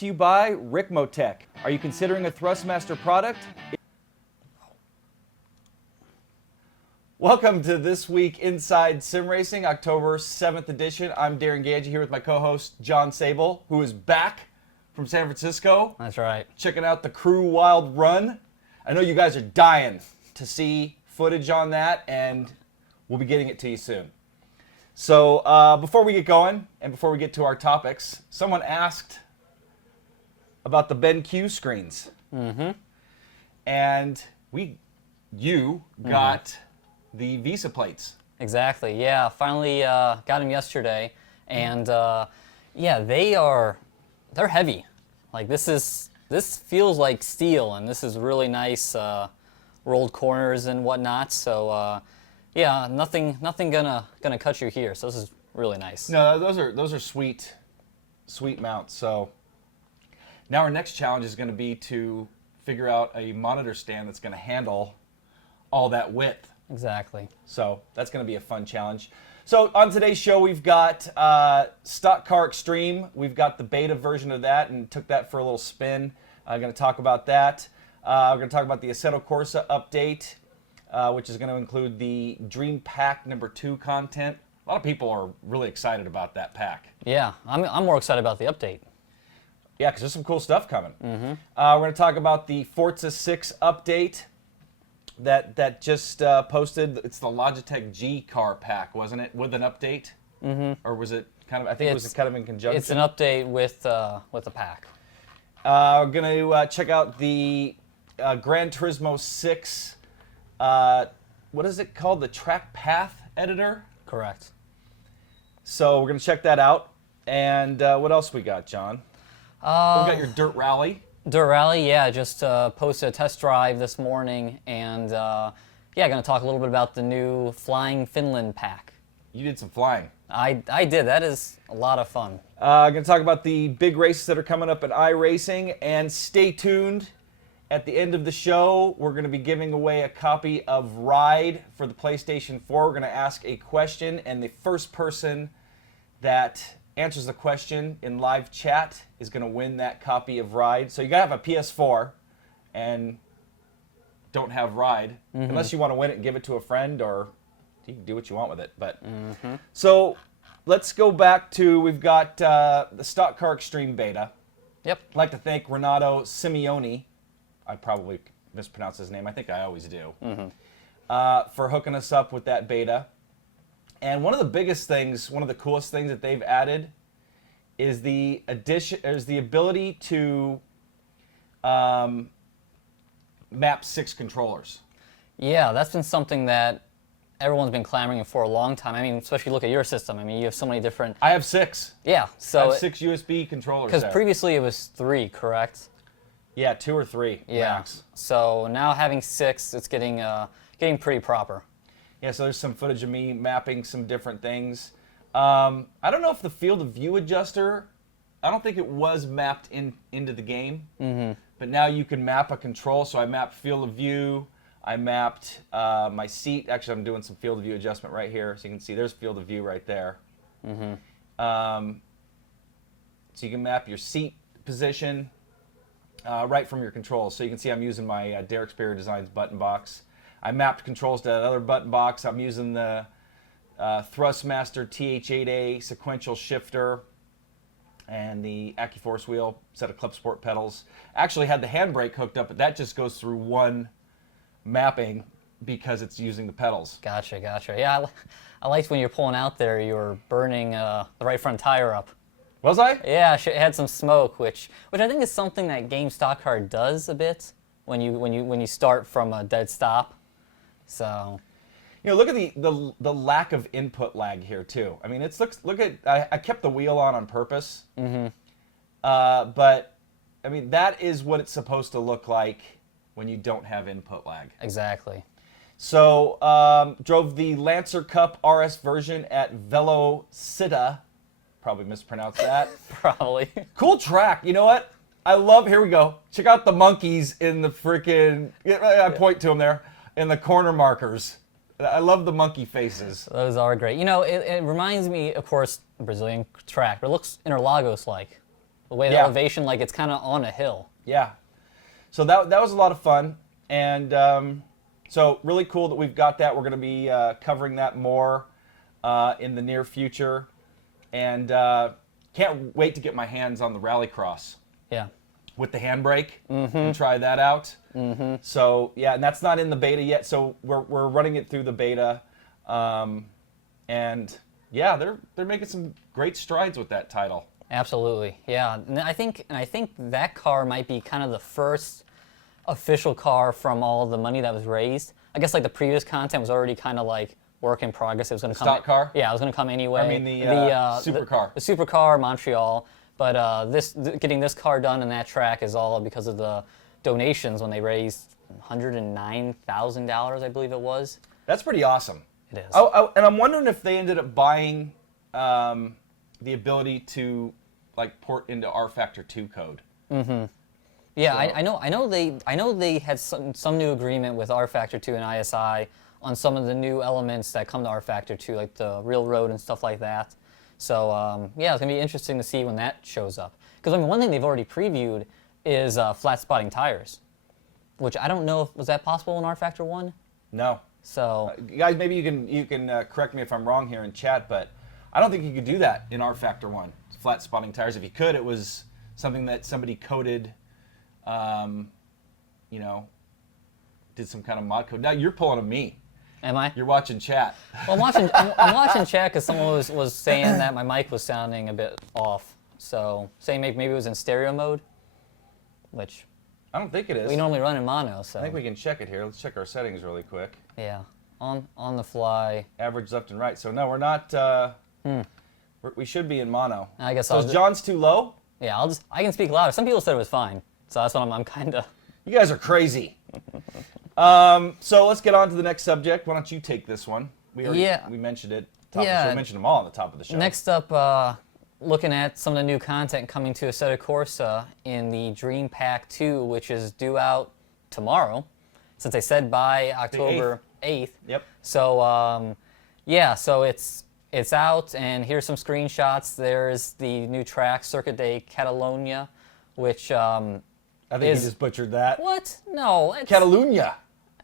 to you by Ricmotech. Are you considering a Thrustmaster product? Welcome to This Week Inside Sim Racing, October 7th edition. I'm Darin here with my co-host John Sable, who is back from San Francisco. That's right. Checking out the Crew Wild Run. I know you guys are dying to see footage on that, and we'll be getting it to you soon. So before we get going, and before we get to our topics, someone asked about the BenQ screens. Mm-hmm. And you got the Visa plates. Exactly. Yeah. Finally got them yesterday, and yeah, they're heavy. Like this feels like steel, and this is really nice rolled corners and whatnot. So yeah, nothing gonna cut you here. So this is really nice. No, those are sweet mounts. So now our next challenge is going to be to figure out a monitor stand that's going to handle all that width. Exactly. So that's going to be a fun challenge. So on today's show, we've got Stock Car Extreme. We've got the beta version of that and took that for a little spin. I'm going to talk about that. We're going to talk about the Assetto Corsa update, which is going to include the Dream Pack number 2 content. A lot of people are really excited about that pack. Yeah, I'm more excited about the update. Yeah, because there's some cool stuff coming. Mm-hmm. We're going to talk about the Forza 6 update that just posted. It's the Logitech G car pack, wasn't it, with an update? Mm-hmm. Or was it kind of? I think it was kind of in conjunction. It's an update with the pack. We're going to check out the Gran Turismo 6. What is it called? The Track Path Editor. Correct. So we're going to check that out. And what else we got, John? We got your Dirt Rally. Dirt Rally, yeah, just posted a test drive this morning, and yeah, going to talk a little bit about the new Flying Finland pack. You did some flying. I did. That is a lot of fun. I'm going to talk about the big races that are coming up at iRacing, and stay tuned. At the end of the show, we're going to be giving away a copy of Ride for the PlayStation 4. We're going to ask a question, and the first person that answers the question in live chat is going to win that copy of Ride. So you got to have a PS4 and don't have Ride, unless you want to win it and give it to a friend, or you can do what you want with it. But so let's go back to, we've got the Stock Car Extreme beta. Yep. I'd like to thank Renato Simeone. I probably mispronounce his name. I think I always do. For hooking us up with that beta. And one of the biggest things, one of the coolest things that they've added is the ability to map 6 controllers. Yeah, that's been something that everyone's been clamoring for a long time. I mean, especially look at your system. I mean, you have so many different. I have 6. Yeah, so I have 6 USB controllers. Because previously it was 3, correct? Yeah, 2 or 3 max. So now having 6, it's getting pretty proper. Yeah, so there's some footage of me mapping some different things. I don't know if the field of view adjuster, I don't think it was mapped into the game. But now you can map a control. So I mapped field of view. I mapped my seat. Actually, I'm doing some field of view adjustment right here. So you can see there's field of view right there. So you can map your seat position right from your controls. So you can see I'm using my Derek Spear Designs button box. I mapped controls to another button box. I'm using the Thrustmaster TH8A sequential shifter and the AccuForce wheel, set of clip sport pedals. Actually had the handbrake hooked up, but that just goes through one mapping because it's using the pedals. Gotcha. Yeah, I liked when you're pulling out there, you were burning the right front tire up. Was I? Yeah, it had some smoke, which I think is something that Game Stock Car does a bit when you start from a dead stop. So, look at the lack of input lag here too. I mean, I kept the wheel on purpose. But I mean, that is what it's supposed to look like when you don't have input lag. Exactly. So, drove the Lancer Cup RS version at Velocita. Probably mispronounced that. Probably. Cool track. You know what? I love, here we go. Check out the monkeys in the freaking, I point to them there, in the corner markers. I love the monkey faces. Those are great. You know, it reminds me, of course, Brazilian track, but it looks Interlagos-like. The way the Yeah. elevation, like it's kind of on a hill. Yeah. So that was a lot of fun. And so really cool that we've got that. We're going to be covering that more in the near future. And can't wait to get my hands on the Rallycross Yeah. with the handbrake and try that out. So, yeah, and that's not in the beta yet. So we're running it through the beta. And, yeah, they're making some great strides with that title. Absolutely, yeah. And I think that car might be kind of the first official car from all the money that was raised. I guess like the previous content was already kind of like work in progress. It was going to come. Stock car? Yeah, it was going to come anyway. I mean the supercar. The supercar, Montreal. But getting this car done and that track is all because of the donations when they raised $109,000, I believe it was. That's pretty awesome. It is. And I'm wondering if they ended up buying the ability to like port into R Factor 2 code. Yeah, So- I know they had some new agreement with R Factor 2 and ISI on some of the new elements that come to R Factor 2, like the real road and stuff like that. So yeah, it's gonna be interesting to see when that shows up. Because I mean, one thing they've already previewed is flat spotting tires, which I don't know if was that possible in R Factor 1. No. So Guys, maybe you can correct me if I'm wrong here in chat, but I don't think you could do that in R Factor 1. Flat spotting tires. If you could, it was something that somebody coded, did some kind of mod code. Now you're pulling a me. am I? You're watching chat. Well, I'm watching chat because someone was saying that my mic was sounding a bit off. So saying maybe it was in stereo mode, which I don't think it is. we normally run in mono. So I think we can check it here. Let's check our settings really quick. yeah, on the fly. Average left and right. So no, we're not. We should be in mono. I guess So I'll is just, John's too low? yeah, I can speak louder. Some people said it was fine, so that's what I'm kind of. You guys are crazy. So let's get on to the next subject. Why don't you take this one? We mentioned it. Top of the show. We mentioned them all on the top of the show. Next up, looking at some of the new content coming to Assetto Corsa in the Dream Pack 2, which is due out tomorrow, since they said by October 8th. Yep. So yeah, so it's out, and here's some screenshots. There's the new track, Circuit de Catalunya, which I think you just butchered that. what? No, it's Catalunya.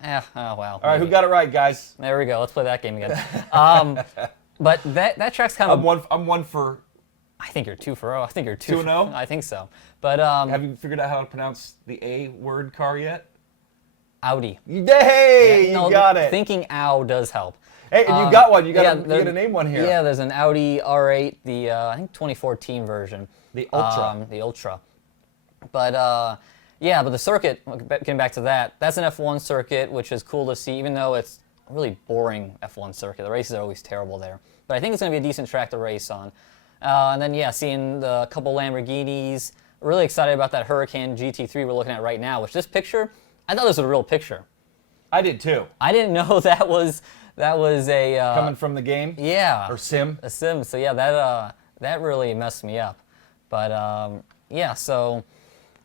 oh well. All right, who got it right, guys? There we go. Let's play that game again. But that track's kind of. I'm one for. I think you're 2-0. I think you're 2 2-0? I think so. But Have you figured out how to pronounce the A word car yet? Audi. Hey, No, you got it. Thinking ow does help. Hey, and you got one. You got yeah, to name one here. Yeah, there's an Audi R8, the I think 2014 version. The Ultra. The Ultra. But yeah, but the circuit, getting back to that, that's an F1 circuit, which is cool to see, even though it's a really boring F1 circuit. The races are always terrible there. But I think it's going to be a decent track to race on. And then, yeah, seeing the couple Lamborghinis. Really excited about that Hurricane GT3 we're looking at right now, which this picture, I thought this was a real picture. I did too. I didn't know that was a... Coming from the game? yeah. Or sim? A sim. So yeah, that really messed me up. But yeah, so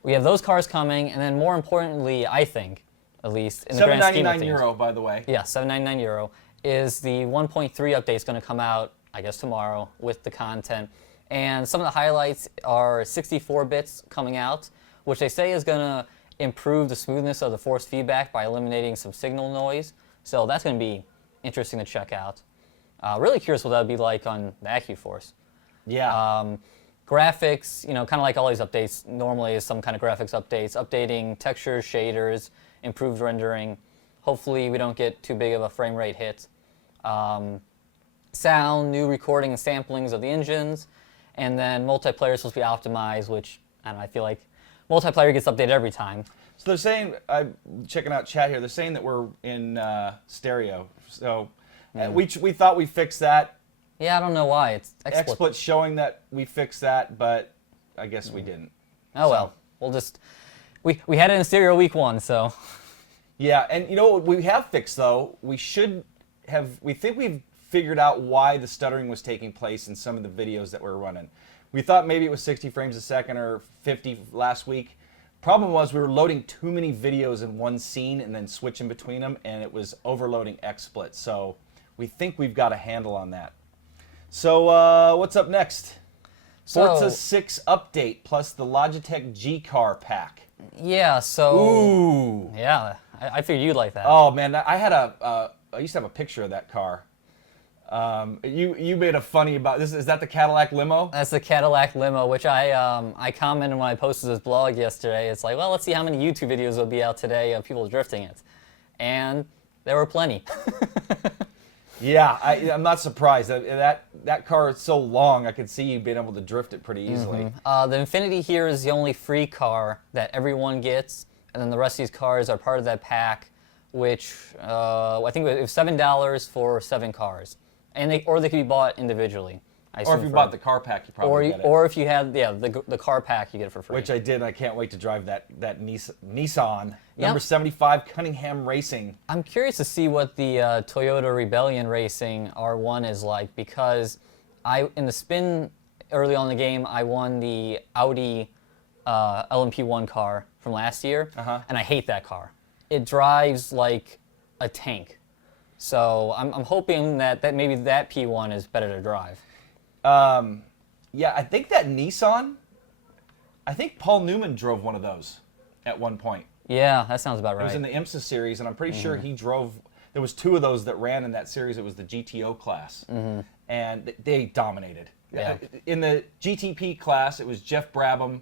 we have those cars coming, and then more importantly, I think, at least in the grand scheme of things, €799, by the way. yeah, €799 is the 1.3 update going to come out, I guess tomorrow, with the content. And some of the highlights are 64 bits coming out, which they say is going to improve the smoothness of the force feedback by eliminating some signal noise. So that's going to be interesting to check out. Really curious what that would be like on the AccuForce. Yeah. Graphics, kind of like all these updates, normally is some kind of graphics updates, updating textures, shaders, improved rendering. Hopefully we don't get too big of a frame rate hit. Sound, new recording and samplings of the engines, and then multiplayer is supposed to be optimized, which, I don't know, I feel like multiplayer gets updated every time. So they're saying, I'm checking out chat here, they're saying that we're in stereo. So we thought we fixed that. Yeah, I don't know why. It's XSplit. XSplit's showing that we fixed that, but I guess we didn't. Oh well, we'll just we had it in stereo week 1, so. Yeah, and you know what we have fixed though? We think we've figured out why the stuttering was taking place in some of the videos that we're running. We thought maybe it was 60 frames a second or 50 last week. Problem was we were loading too many videos in one scene and then switching between them, and it was overloading XSplit. So we think we've got a handle on that. So what's up next? Forza 6 update plus the Logitech G Car pack. Yeah, so... Ooh. Yeah, I figured you'd like that. Oh, man, I used to have a picture of that car. You made a funny about this. Is that the Cadillac limo? That's the Cadillac limo, which I commented when I posted this blog yesterday. It's like, well, let's see how many YouTube videos will be out today of people drifting it. And there were plenty. Yeah, I'm not surprised. That car is so long, I could see you being able to drift it pretty easily. The Infinity here is the only free car that everyone gets, and then the rest of these cars are part of that pack, which I think it was $7 for 7 cars. Or they could be bought individually. Or if you bought the car pack, you probably get it. Or if you had the car pack, you get it for free. Which I did, and I can't wait to drive that Nissan. Number 75 Cunningham Racing. I'm curious to see what the Toyota Rebellion Racing R1 is like, because in the spin early on in the game, I won the Audi LMP1 car from last year, and I hate that car. It drives like a tank. So I'm hoping that maybe that P1 is better to drive. Yeah, I think that Nissan, I think Paul Newman drove one of those at one point. Yeah, that sounds about right. It was in the IMSA series, and I'm pretty sure he drove, there was 2 of those that ran in that series. It was the GTO class, and they dominated. Yeah. In the GTP class, it was Jeff Brabham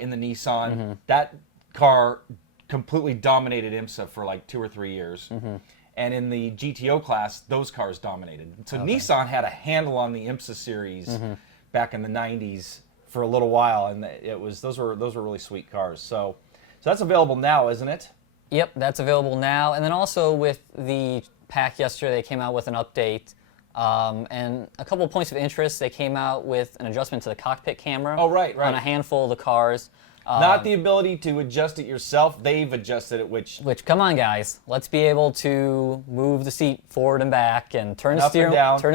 in the Nissan. That car completely dominated IMSA for like 2 or 3 years. And in the GTO class, those cars dominated. So Nissan had a handle on the IMSA series back in the 90s for a little while, and those were really sweet cars. So that's available now, isn't it? Yep, that's available now. And then also with the pack yesterday, they came out with an update. And a couple of points of interest, they came out with an adjustment to the cockpit camera. Oh, right. On a handful of the cars. Not the ability to adjust it yourself. They've adjusted it, which come on, guys. Let's be able to move the seat forward and back and turn the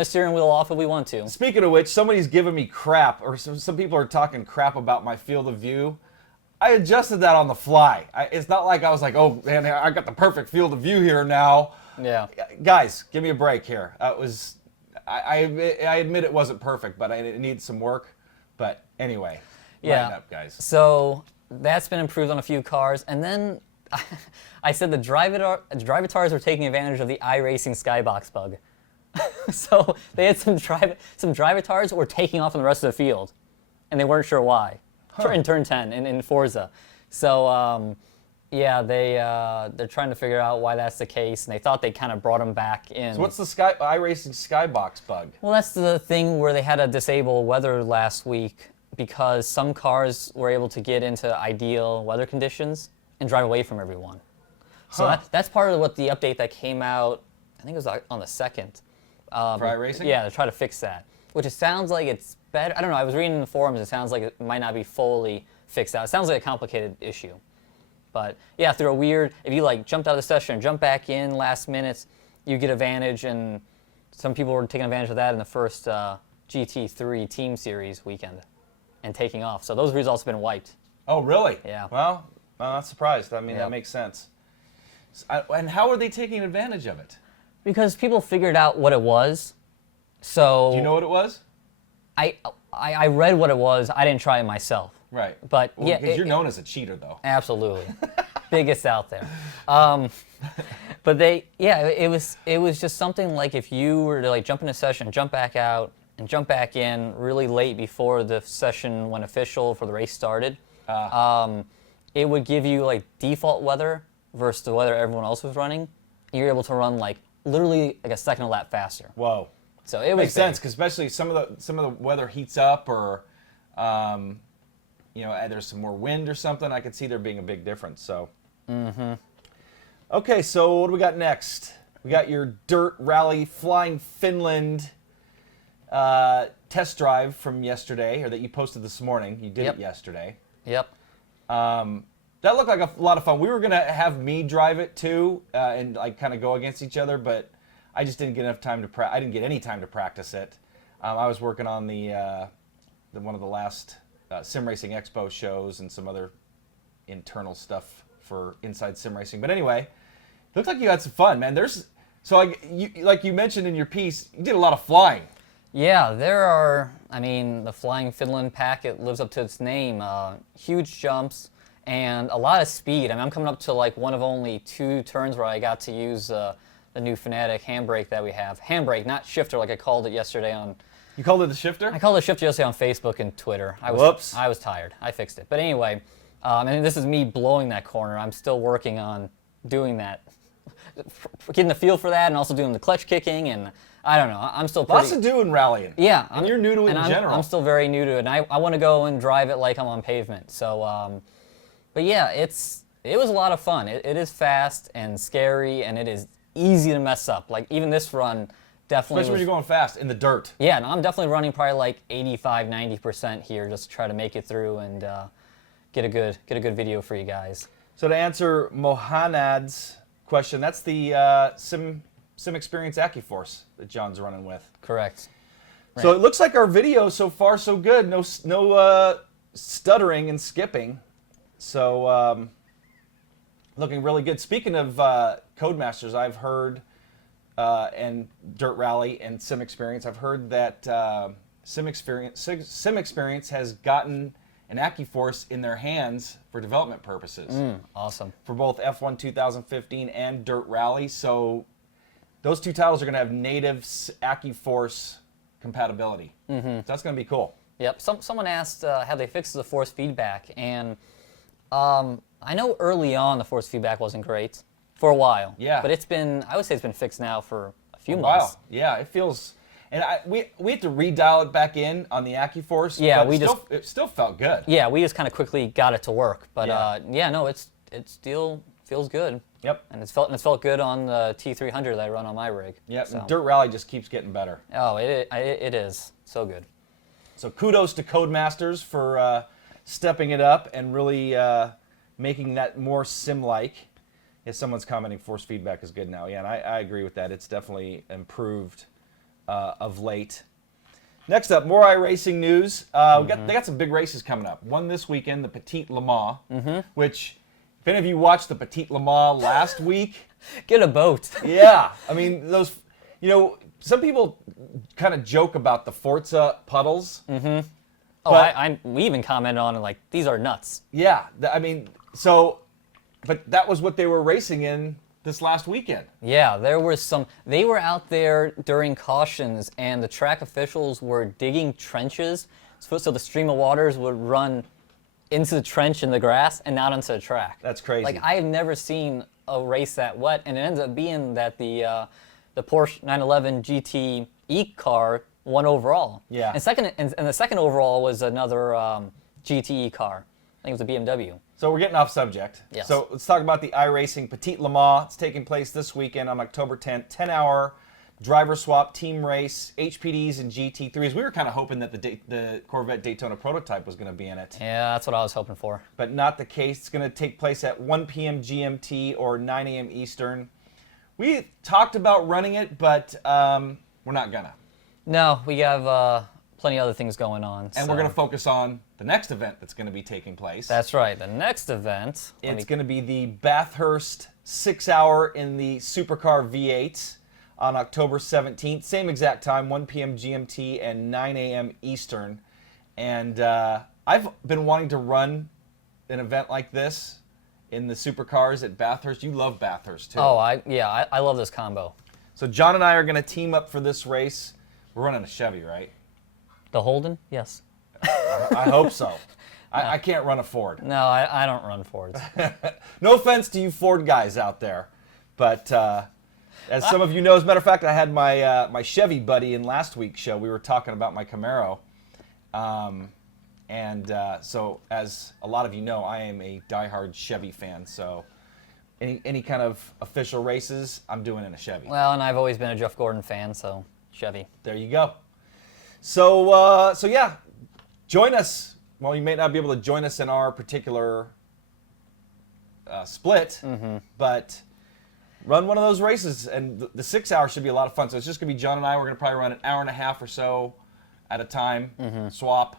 steering wheel off if we want to. Speaking of which, somebody's giving me crap, or some people are talking crap about my field of view. I adjusted that on the fly. It's not like I was like, oh, man, I got the perfect field of view here now. Yeah. Guys, give me a break here. I admit it wasn't perfect, but it needs some work. But anyway. Yeah. Lighten up, guys. So that's been improved on a few cars. And then I said the Drivatars were taking advantage of the iRacing skybox bug. So they had some Drivatars that were taking off on the rest of the field, and they weren't sure why. In turn 10 in Forza. So yeah, they're trying to figure out why that's the case, and they thought they kind of brought them back in. So what's the iRacing skybox bug? Well, that's the thing where they had to disable weather last week, because some cars were able to get into ideal weather conditions and drive away from everyone. So that's part of what the update that came out, I think it was on the 2nd. For iRacing? Yeah, to try to fix that. Which it sounds like it's better. I don't know, I was reading in the forums, it sounds like it might not be fully fixed out. It sounds like a complicated issue. But yeah, through a weird, if you like jumped out of the session and jumped back in last minute, you get advantage, and some people were taking advantage of that in the first GT3 Team Series weekend and taking off. So those results have been wiped. Oh, really? Yeah. Well, I'm not surprised. I mean, Yep. that makes sense. And how are they taking advantage of it? Because people figured out what it was. So Do you know what it was? I read what it was. I didn't try it myself. Right. But well, yeah, because you're known as a cheater, though. Absolutely. Biggest out there. But it was just something like if you were to like jump in a session, jump back out, and jump back in really late before the session went official for the race started, it would give you like default weather versus the weather everyone else was running. You're able to run like literally like a second a lap faster. Whoa. So it makes sense, because especially some of the weather heats up, or there's some more wind or something. I could see there being a big difference. So. Okay, so what do we got next? We got your dirt rally flying Finland test drive from yesterday, or that you posted this morning. You did it yesterday. Yep. That looked like a lot of fun. We were gonna have me drive it too, and like kind of go against each other, but I just didn't get enough time to I didn't get any time to practice it. I was working on the one of the last Sim Racing Expo shows and some other internal stuff for Inside Sim Racing. But anyway, it looks like you had some fun, man. Like you mentioned in your piece, you did a lot of flying. Yeah, there are, I mean, the Flying Finland pack, it lives up to its name. Huge jumps and a lot of speed. I mean, I'm coming up to like one of only 2 turns where I got to use the new Fanatic handbrake that we have. Handbrake, not shifter like I called it yesterday on... You called it the shifter? I called it shifter yesterday on Facebook and Twitter. Whoops. I was tired. I fixed it. But anyway, and this is me blowing that corner. I'm still working on doing that. Getting the feel for that and also doing the clutch kicking and... I don't know. I'm still pretty... Lots to do in rallying. Yeah. And you're new to it in general. I'm still very new to it, and I want to go and drive it like I'm on pavement. So, but yeah, it was a lot of fun. It is fast and scary, and it is easy to mess up. Like, even this run definitely Especially when you're going fast, in the dirt. Yeah, and I'm definitely running probably like 85, 90% here just to try to make it through and get a good video for you guys. So to answer Mohanad's question, that's the Sim Experience AccuForce that John's running with. Correct. Right. So it looks like our video so far so good. No stuttering and skipping. So looking really good. Speaking of Codemasters, I've heard and Dirt Rally and Sim Experience, I've heard that Sim Experience has gotten an AccuForce in their hands for development purposes. Awesome. For both F1 2015 and Dirt Rally. So those 2 titles are going to have native AccuForce compatibility. So that's going to be cool. Yep. Someone asked, have they fixed the force feedback? And I know early on the force feedback wasn't great for a while. Yeah. But I would say it's been fixed now for a few Wow. months. Yeah, it feels... And we had to redial it back in on the AccuForce. Yeah, but it still felt good. Yeah, we just kind of quickly got it to work. But Yeah. no, it still feels good. Yep. And it's felt good on the T300 that I run on my rig. Yep. So. Dirt Rally just keeps getting better. Oh, it is so good. So kudos to Codemasters for stepping it up and really making that more sim-like. If someone's commenting, force feedback is good now. Yeah, and I agree with that. It's definitely improved of late. Next up, more iRacing news. They got some big races coming up. One this weekend, the Petite LeMans, which, if any of you watched the Petite LeMans last week, Get a boat. yeah, I mean those. Some people kind of joke about the Forza puddles. Oh, But- we even commented on it like these are nuts. Yeah, but that was what they were racing in this last weekend. Yeah, there were some. They were out there during cautions, and the track officials were digging trenches so the stream of waters would run into the trench in the grass and not onto the track. That's crazy. Like I have never seen a race that wet, and it ends up being that the Porsche 911 GT car won overall. Yeah. And the second overall was another GTE car. I think it was a BMW. So we're getting off subject. Yes. So let's talk about the iRacing Petite LeMans. It's taking place this weekend on October 10th. 10-hour driver swap team race, HPDs and GT3s. We were kind of hoping that the Corvette Daytona prototype was going to be in it. Yeah, that's what I was hoping for. But not the case. It's going to take place at 1 p.m. GMT or 9 a.m. Eastern. We talked about running it, but we're not going to. No, we have plenty of other things going on. And we're going to focus on the next event that's going to be taking place. That's right. The next event. It's going to be the Bathurst 6-hour in the Supercar V8 on October 17th. Same exact time, 1 p.m. GMT and 9 a.m. Eastern. And I've been wanting to run an event like this in the Supercars at Bathurst. You love Bathurst, too. Oh, I love this combo. So John and I are going to team up for this race. We're running a Chevy, right? The Holden? Yes. I hope so. I can't run a Ford. No, I don't run Fords. No offense to you Ford guys out there, but as some of you know, as a matter of fact, I had my Chevy buddy in last week's show. We were talking about my Camaro, so as a lot of you know, I am a diehard Chevy fan. So any kind of official races, I'm doing in a Chevy. Well, and I've always been a Jeff Gordon fan, so Chevy. There you go. So yeah, join us. Well, you may not be able to join us in our particular split, but run one of those races, and the 6 hour should be a lot of fun. So it's just going to be John and I. We're going to probably run an hour and a half or so at a time, swap.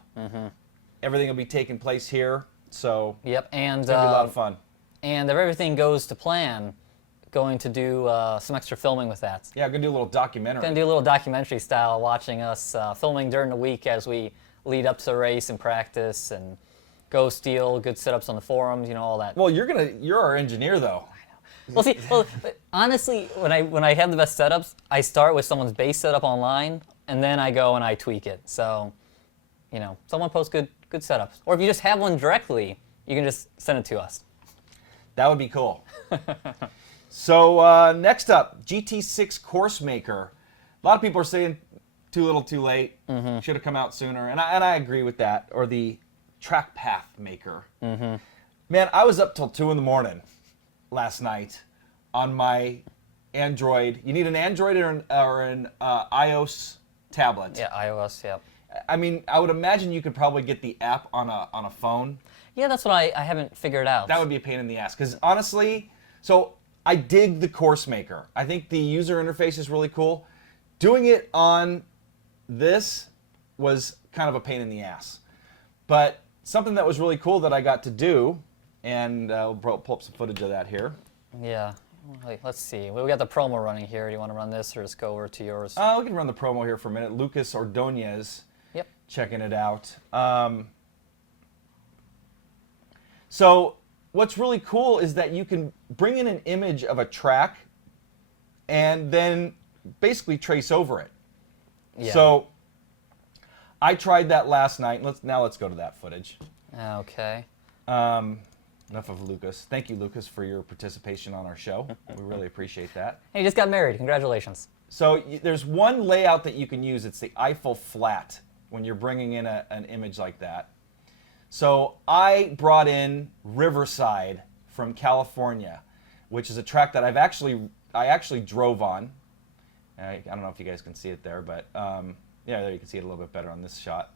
Everything will be taking place here. So Yep, and it's going to be a lot of fun. And if everything goes to plan, going to do some extra filming with that. Yeah, I'm gonna do a little documentary. Gonna do a little documentary style, watching us filming during the week as we lead up to the race and practice and go steal good setups on the forums, all that. Well, you're our engineer though. Well, see, but honestly, when I have the best setups, I start with someone's base setup online, and then I go and I tweak it. So, someone posts good setups, or if you just have one directly, you can just send it to us. That would be cool. So next up, GT6 Course Maker. A lot of people are saying too little, too late. Mm-hmm. Should have come out sooner, and I agree with that. Or the Track Path Maker. Mm-hmm. Man, I was up till 2 a.m. last night on my Android. You need an Android or an iOS tablet. Yeah, iOS. Yeah. I mean, I would imagine you could probably get the app on a phone. Yeah, that's what I haven't figured out. That would be a pain in the ass. Because honestly, so I dig the Course Maker. I think the user interface is really cool. Doing it on this was kind of a pain in the ass. But something that was really cool that I got to do, and we'll pull up some footage of that here. Yeah. Let's see. We got the promo running here. Do you want to run this or just go over to yours? We can run the promo here for a minute. Lucas Ordonez. Yep. Checking it out. So what's really cool is that you can bring in an image of a track and then basically trace over it. Yeah. So I tried that last night. Let's go to that footage. Okay. Enough of Lucas. Thank you, Lucas, for your participation on our show. We really appreciate that. Hey, you just got married. Congratulations. So there's one layout that you can use. It's the Eiffel flat when you're bringing in an image like that. So I brought in Riverside from California, which is a track that I actually drove on. I don't know if you guys can see it there, but yeah, there you can see it a little bit better on this shot.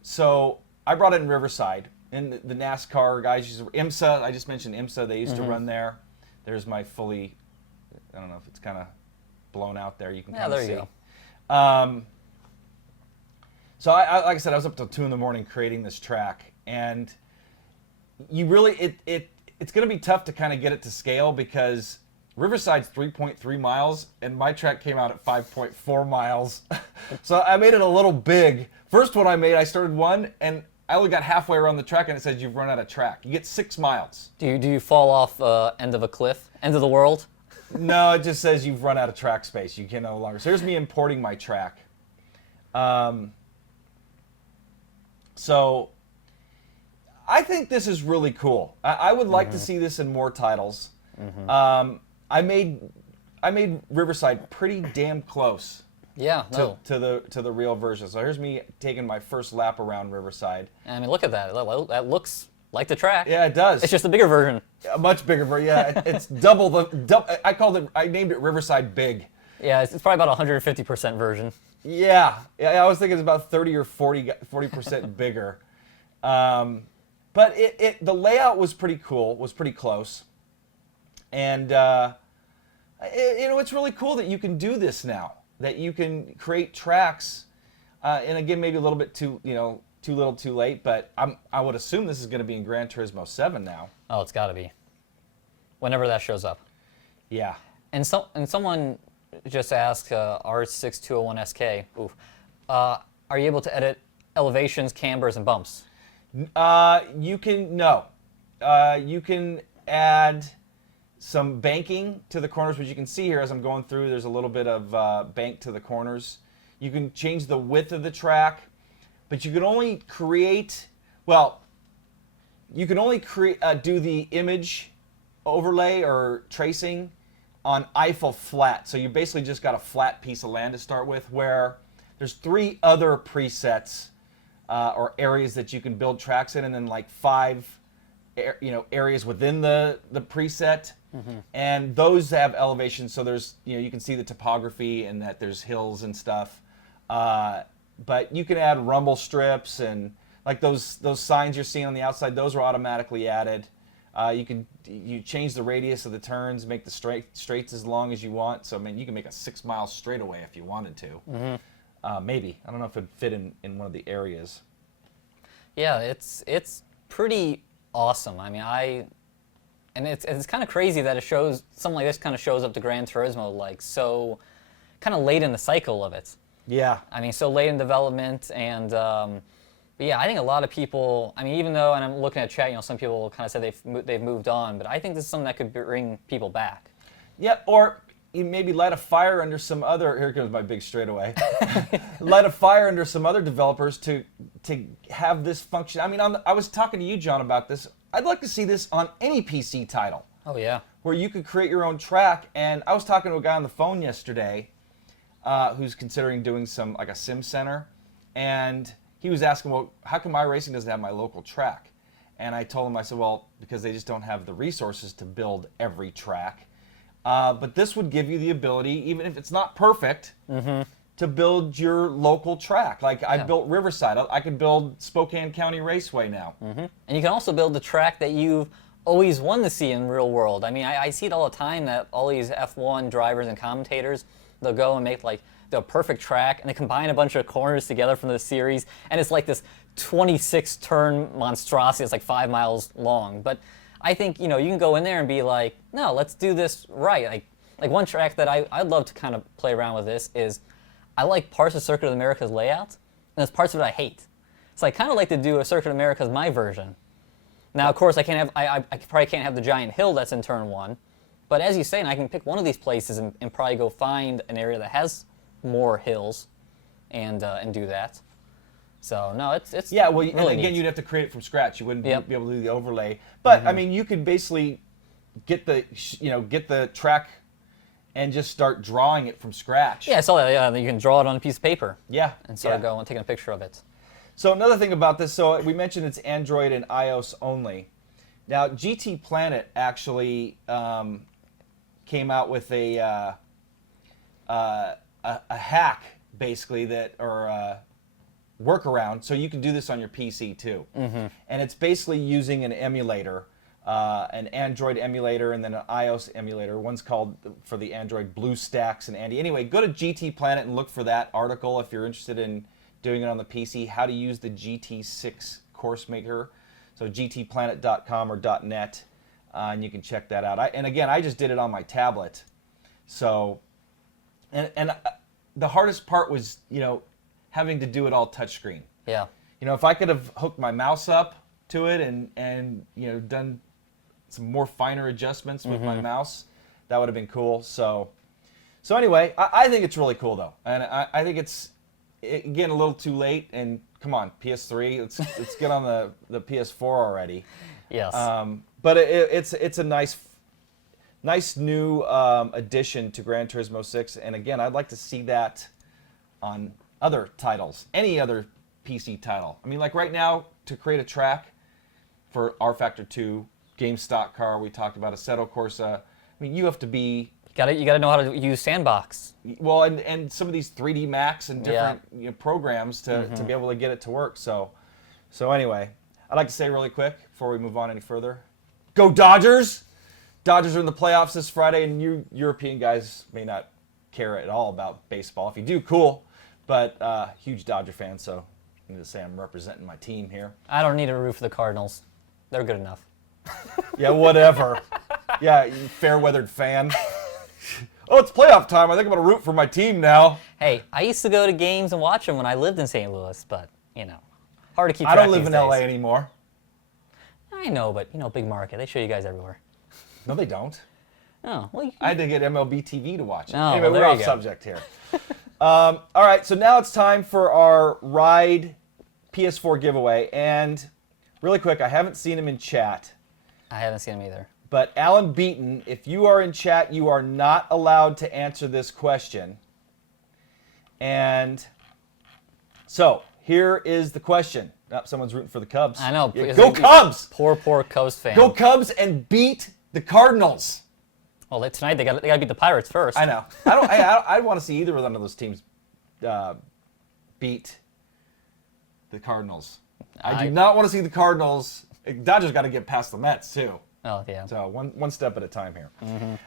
So I brought in Riverside, and the NASCAR guys use IMSA. I just mentioned IMSA. They used to run there. There's my fully, I don't know if it's kind of blown out there. You can kind of see. There you go. So like I said, I was up till 2 a.m. creating this track, and you really it's going to be tough to kind of get it to scale because Riverside's 3.3 miles, and my track came out at 5.4 miles. So I made it a little big. First one I started one, and I only got halfway around the track, and it says you've run out of track. You get 6 miles. Do you fall off end of a cliff, end of the world? No, it just says you've run out of track space. You can no longer. So here's me importing my track. So I think this is really cool. I would like to see this in more titles. I made Riverside pretty damn close. Yeah, to the real version. So here's me taking my first lap around Riverside. I mean, look at that. That looks like the track. Yeah, it does. It's just a bigger version. A much bigger version. Yeah, it's double the. I named it Riverside Big. Yeah, it's probably about 150% version. Yeah, I was thinking it's about 30 or 40% bigger. But the layout was pretty cool. Was pretty close, and it's really cool that you can do this now. That you can create tracks, and again, maybe a little bit too little, too late. But I would assume this is going to be in Gran Turismo 7 now. Oh, it's got to be. Whenever that shows up. Yeah. And someone just asked R6201SK, are you able to edit elevations, cambers, and bumps? You can add some banking to the corners, which you can see here as I'm going through. There's a little bit of bank to the corners. You can change the width of the track, but you can only create, do the image overlay or tracing on Eiffel flat. So you basically just got a flat piece of land to start with, where there's 3 other presets or areas that you can build tracks in, and then like 5 areas within the preset. And those have elevations, so there's you can see the topography and that there's hills and stuff. But you can add rumble strips, and like those signs you're seeing on the outside, those are automatically added. You change the radius of the turns, make the straights as long as you want. So I mean, you can make a 6-mile straightaway if you wanted to. Maybe, I don't know if it'd fit in one of the areas. Yeah, it's pretty awesome. I mean, And it's kind of crazy that it shows something like this kind of shows up to Gran Turismo like so kind of late in the cycle of it. Yeah. I mean, so late in development, and but yeah, I think a lot of people. I mean, even though, and I'm looking at chat, some people kind of said they've moved on, but I think this is something that could bring people back. Yeah, or you maybe light a fire under some other. Here comes my big straightaway. Light a fire under some other developers to have this function. I mean, I was talking to you, John, about this. I'd like to see this on any PC title. Oh yeah. Where you could create your own track, and I was talking to a guy on the phone yesterday, who's considering doing some like a sim center, and he was asking, well, how come iRacing doesn't have my local track? And I told him, I said, well, because they just don't have the resources to build every track. But this would give you the ability, even if it's not perfect, to build your local track. Like I built Riverside. I could build Spokane County Raceway now. And you can also build the track that you've always wanted to see in real world. I mean, I see it all the time that all these F1 drivers and commentators, they'll go and make like the perfect track, and they combine a bunch of corners together from the series, and it's like this 26-turn monstrosity that's like 5 miles long. But I think, you can go in there and be like, no, let's do this right. Like one track that I'd love to kind of play around with this is, I like parts of Circuit of America's layout, and there's parts of it I hate. So I kind of like to do a Circuit of America's my version. Now, of course, I probably can't have the giant hill that's in turn 1, but as you say, I can pick one of these places and probably go find an area that has more hills, and do that. So no, it's yeah. Well, really and again, neat. You'd have to create it from scratch. You wouldn't be able to do the overlay. But I mean, you could basically get the track and just start drawing it from scratch. Yeah, I saw that. Yeah, you can draw it on a piece of paper. Yeah. And start going and taking a picture of it. So another thing about this, so we mentioned it's Android and iOS only. Now, GT Planet actually came out with a hack, basically, or a workaround, so you can do this on your PC too. And it's basically using an emulator, an Android emulator and then an iOS emulator. One's called, for the Android, BlueStacks and Andy. Anyway, go to GT Planet and look for that article if you're interested in doing it on the PC, how to use the GT6 Course Maker. So gtplanet.com or .net, and you can check that out. And again, I just did it on my tablet. So, and the hardest part was, having to do it all touchscreen. Yeah. If I could have hooked my mouse up to it and done some more finer adjustments with my mouse, that would have been cool. So anyway, I think it's really cool though, and I think it's again a little too late. And come on, PS3, let's get on the PS4 already. Yes. But it's a nice new addition to Gran Turismo 6, and again, I'd like to see that on other titles, any other PC title. I mean, like right now, to create a track for R Factor 2, Game Stock Car, we talked about Assetto Corsa. I mean, you have to be... You gotta know how to use Sandbox. Well, and some of these 3D Max and different programs to be able to get it to work. So anyway, I'd like to say really quick, before we move on any further, go Dodgers! Dodgers are in the playoffs this Friday, and you European guys may not care at all about baseball. If you do, cool. But huge Dodger fan, so I'm going to say I'm representing my team here. I don't need to root for the Cardinals. They're good enough. Yeah, whatever. Yeah, you fair-weathered fan. Oh, it's playoff time. I think I'm going to root for my team now. Hey, I used to go to games and watch them when I lived in St. Louis, but, hard to keep track I don't live these in days. LA anymore. I know, but, big market. They show you guys everywhere. No, they don't. Oh, well, I had to get MLB TV to watch it. Oh, Anyway, well, there we're you off go. subject here. All right, so now it's time for our Ride PS4 giveaway. And really quick, I haven't seen him in chat. I haven't seen them either. But Alan Beaton, if you are in chat, you are not allowed to answer this question. And so here is the question. Oh, someone's rooting for the Cubs. I know. Yeah, go Cubs! Poor Cubs fan. Go Cubs and beat the Cardinals. Well, tonight they got to beat the Pirates first. I know. I want to see either of those teams beat the Cardinals. I do not want to see the Cardinals. Dodgers got to get past the Mets too. Oh yeah. So one step at a time here.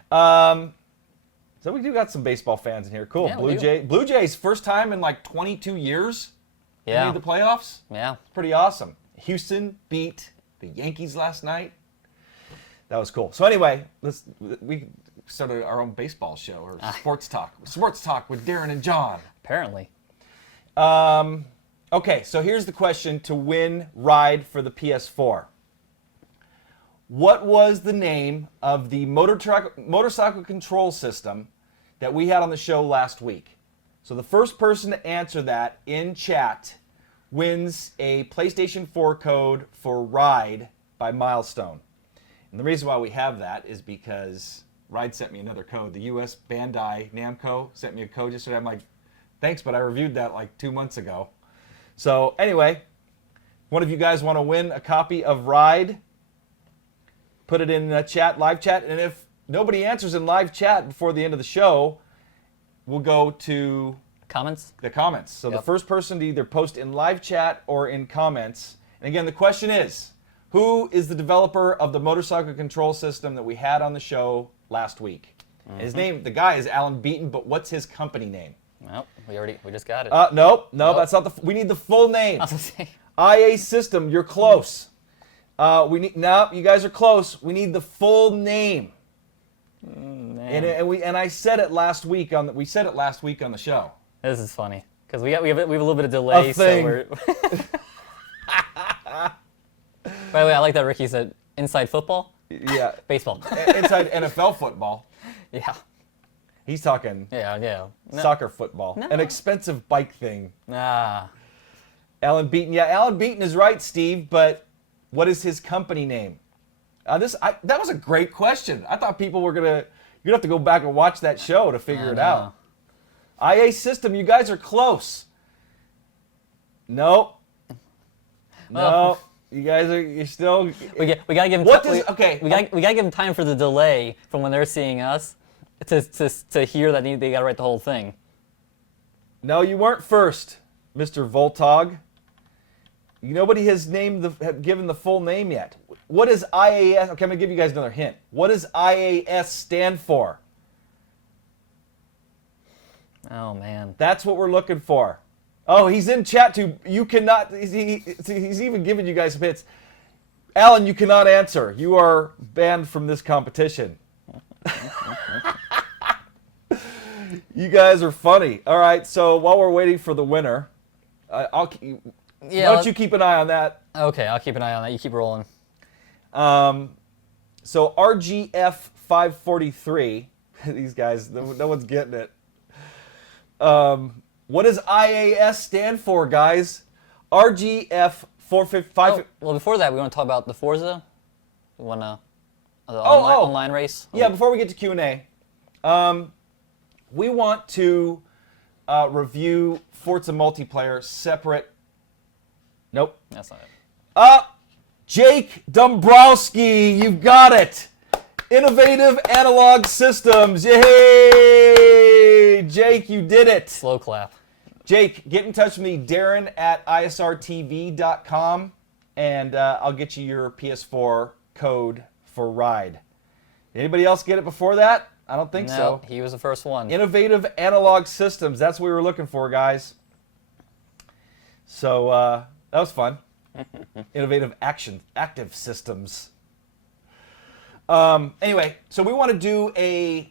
So we do got some baseball fans in here. Cool. Yeah, Blue Jays first time in like 22 years. They Yeah. made the playoffs. Yeah. It's pretty awesome. Houston beat the Yankees last night. That was cool. So anyway, we started our own baseball show or sports talk. Sports talk with Darin and John. Apparently. Okay, so here's the question to win Ride for the PS4. What was the name of the motorcycle control system that we had on the show last week? So the first person to answer that in chat wins a PlayStation 4 code for Ride by Milestone. And the reason why we have that is because Ride sent me another code. The US Bandai Namco sent me a code yesterday. I'm like, thanks, but I reviewed that like 2 months ago. So anyway, one of you guys want to win a copy of Ride? Put it in chat, live chat, and if nobody answers in live chat before the end of the show, we'll go to the comments. So the first person to either post in live chat or in comments. And again, the question is, who is the developer of the motorcycle control system that we had on the show last week? Mm-hmm. His name, the guy is Alan Beaton, but what's his company name? Nope, we just got it. Nope, that's not we need the full name. IA System, you're close. You guys are close. We need the full name. And I said it last week we said it last week on the show. This is funny because we have a little bit of delay. So we're By the way, I like that Ricky said inside football. Yeah. Baseball. Inside NFL football. Yeah. He's talking. Yeah. Soccer football. No. An expensive bike thing. Ah. Alan Beaton. Yeah, Alan Beaton is right, Steve. But what is his company name? That was a great question. I thought people were you'd have to go back and watch that show to figure it out. IA System, you guys are close. Nope. No, you're still. We gotta give them. Okay. We gotta give them time for the delay from when they're seeing us to hear that they gotta write the whole thing. No, you weren't first, Mr. Voltog. Nobody has given the full name yet. What is IAS? Okay, I'm gonna give you guys another hint. What does IAS stand for? Oh man. That's what we're looking for. Oh, he's in chat too. You cannot. He's even giving you guys some hits. Alan, you cannot answer. You are banned from this competition. You guys are funny. All right. So while we're waiting for the winner, why don't you keep an eye on that? Okay, I'll keep an eye on that. You keep rolling. So RGF 543. These guys, no one's getting it. What does IAS stand for, guys? RGF 455. Well, before that, we want to talk about the Forza. We want to online race. Yeah, before we get to Q&A, we want to review Forza multiplayer separate. Nope. That's not it. Jake Dombrowski, you've got it. Innovative Analog Systems. Yay! Jake, you did it. Slow clap. Jake, get in touch with me, Darin at isrtv.com, and I'll get you your PS4 code for Ride. Anybody else get it before that? I don't think so. He was the first one. Innovative Analog Systems. That's what we were looking for, guys. So that was fun. Innovative Active Systems. Anyway, so we want to do a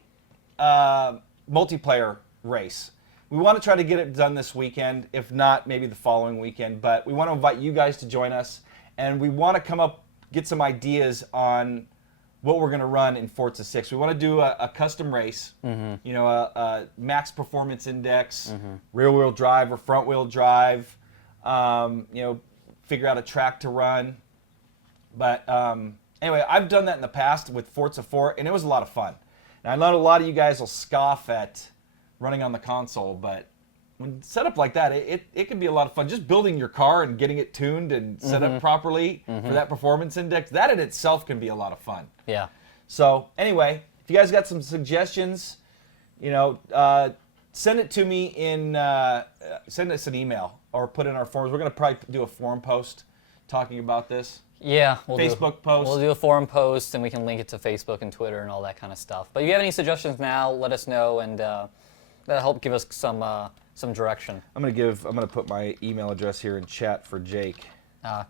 multiplayer race. We want to try to get it done this weekend, if not, maybe the following weekend. But we want to invite you guys to join us, and we want to get some ideas on what we're going to run in Forza 6. We want to do a custom race, a max performance index, rear-wheel drive or front-wheel drive, figure out a track to run. But anyway, I've done that in the past with Forza 4, and it was a lot of fun. Now, I know a lot of you guys will scoff at running on the console, but when set up like that, it can be a lot of fun. Just building your car and getting it tuned and set up properly for that performance index, that in itself can be a lot of fun. Yeah. So anyway, if you guys got some suggestions, send it to me send us an email or put in our forums. We're going to probably do a forum post talking about this. Yeah, Facebook post. We'll do a forum post, and we can link it to Facebook and Twitter and all that kind of stuff. But if you have any suggestions now, let us know, and that'll help give us some direction. I'm gonna put my email address here in chat for Jake.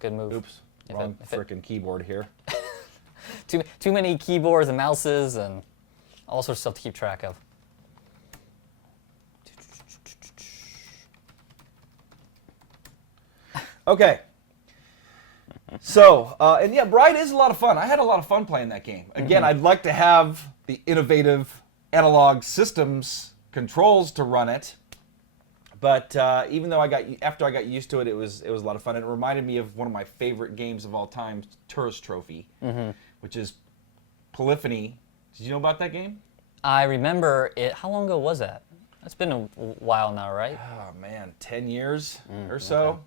Good move. Oops, wrong frickin' keyboard here. Too many keyboards and mouses and all sorts of stuff to keep track of. Okay. So, and yeah, Bride is a lot of fun. I had a lot of fun playing that game. Again, I'd like to have the innovative analog systems controls to run it. But even though after I got used to it, it was a lot of fun. It reminded me of one of my favorite games of all time, Tourist Trophy, which is Polyphony. Did you know about that game? I remember it. How long ago was that? It's been a while now, right? Oh man, 10 years or so.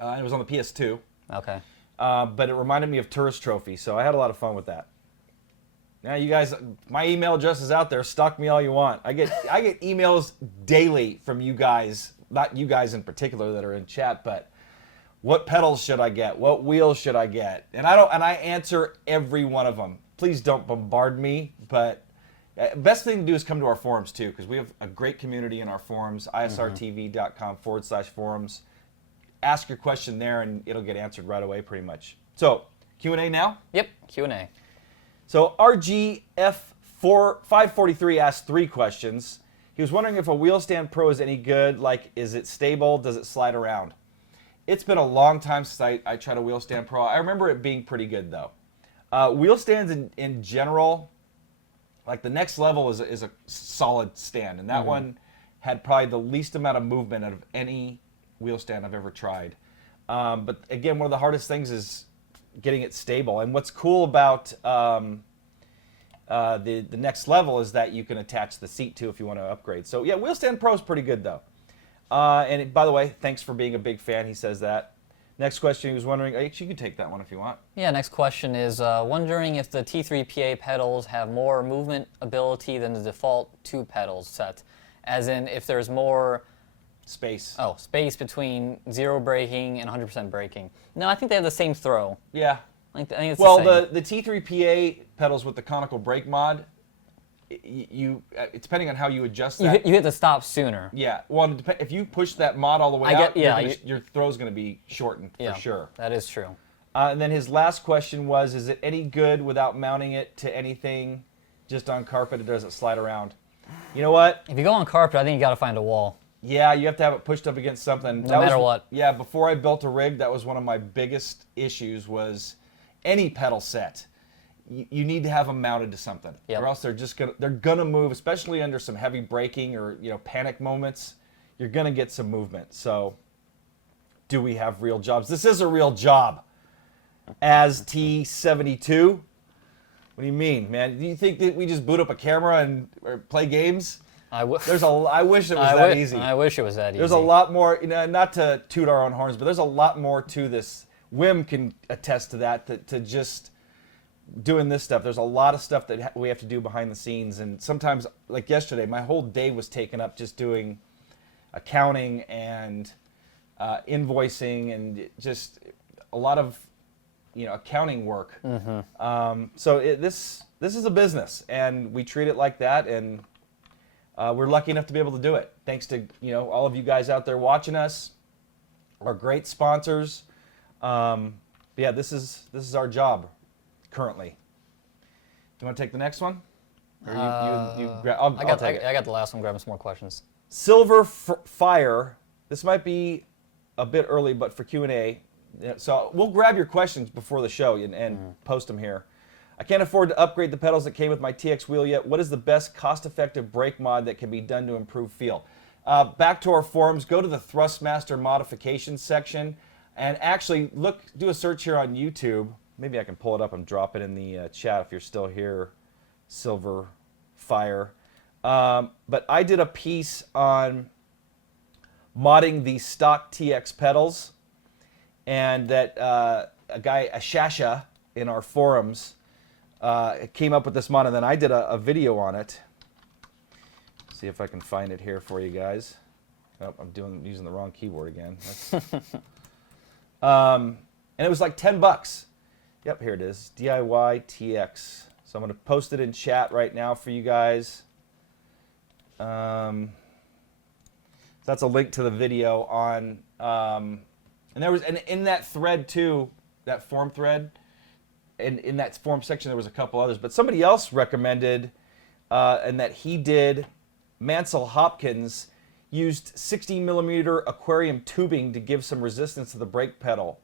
Okay. It was on the PS2. Okay. But it reminded me of Tourist Trophy, so I had a lot of fun with that. Now you guys, my email address is out there. Stalk me all you want. I get emails daily from you guys, not you guys in particular that are in chat, but what pedals should I get? What wheels should I get? And I answer every one of them. Please don't bombard me, but best thing to do is come to our forums too, because we have a great community in our forums, isrtv.com/forums. Ask your question there, and it'll get answered right away, pretty much. So Q&A now. Yep, Q&A. So RGF543 asked 3 questions. He was wondering if a wheel stand pro is any good. Like, is it stable? Does it slide around? It's been a long time since I tried a wheel stand pro. I remember it being pretty good though. Wheel stands in general, like the next level is a solid stand, and that one had probably the least amount of movement out of any wheel stand I've ever tried. But again, one of the hardest things is getting it stable. And what's cool about the next level is that you can attach the seat to if you want to upgrade. So yeah, Wheel Stand Pro is pretty good though. By the way, thanks for being a big fan. He says that. Next question, he was wondering, actually you can take that one if you want. Yeah, next question is wondering if the T3PA pedals have more movement ability than the default 2 pedals set. As in, if there's more space between 0 braking and 100% braking. No, I think they have the same throw. Yeah. I think it's well, the same. the T3PA pedals with the conical brake mod, depending on how you adjust that. You hit the stop sooner. Yeah. Well, if you push that mod all the way out, your throw's going to be shortened for sure. That is true. And then his last question was, is it any good without mounting it to anything, just on carpet, or does it slide around? You know what? If you go on carpet, I think you got to find a wall. Yeah, you have to have it pushed up against something. No matter what. Yeah, before I built a rig, that was one of my biggest issues was any pedal set. You need to have them mounted to something, or else they're gonna move, especially under some heavy braking or panic moments. You're gonna get some movement. So, do we have real jobs? This is a real job. As T72. What do you mean, man? Do you think that we just boot up a camera or play games? I wish it was that easy. I wish it was that easy. There's a lot more, not to toot our own horns, but there's a lot more to this. Wim can attest to that, to just doing this stuff. There's a lot of stuff that we have to do behind the scenes, and sometimes, like yesterday, my whole day was taken up just doing accounting and invoicing and just a lot of accounting work. So this is a business, and we treat it like that, and we're lucky enough to be able to do it. Thanks to all of you guys out there watching us, our great sponsors. Yeah, this is our job currently. Do you want to take the next one? Or I got the last one. Grabbing some more questions. Silver Fire. This might be a bit early, but for Q&A, so we'll grab your questions before the show and post them here. I can't afford to upgrade the pedals that came with my TX wheel yet. What is the best cost-effective brake mod that can be done to improve feel? Back to our forums, go to the Thrustmaster modifications section, and actually do a search here on YouTube. Maybe I can pull it up and drop it in the chat if you're still here, Silver Fire. But I did a piece on modding the stock TX pedals, and that a guy, Ashasha, in our forums, came up with this mod, and then I did a video on it. See if I can find it here for you guys. Oh, I'm using the wrong keyboard again. And it was like $10. Yep, here it is. DIY TX. So I'm going to post it in chat right now for you guys. That's a link to the video on. And there was, and in that thread too, that forum thread, in that forum section there was a couple others, but somebody else recommended, and that he did, Mansell Hopkins used 60mm aquarium tubing to give some resistance to the brake pedal.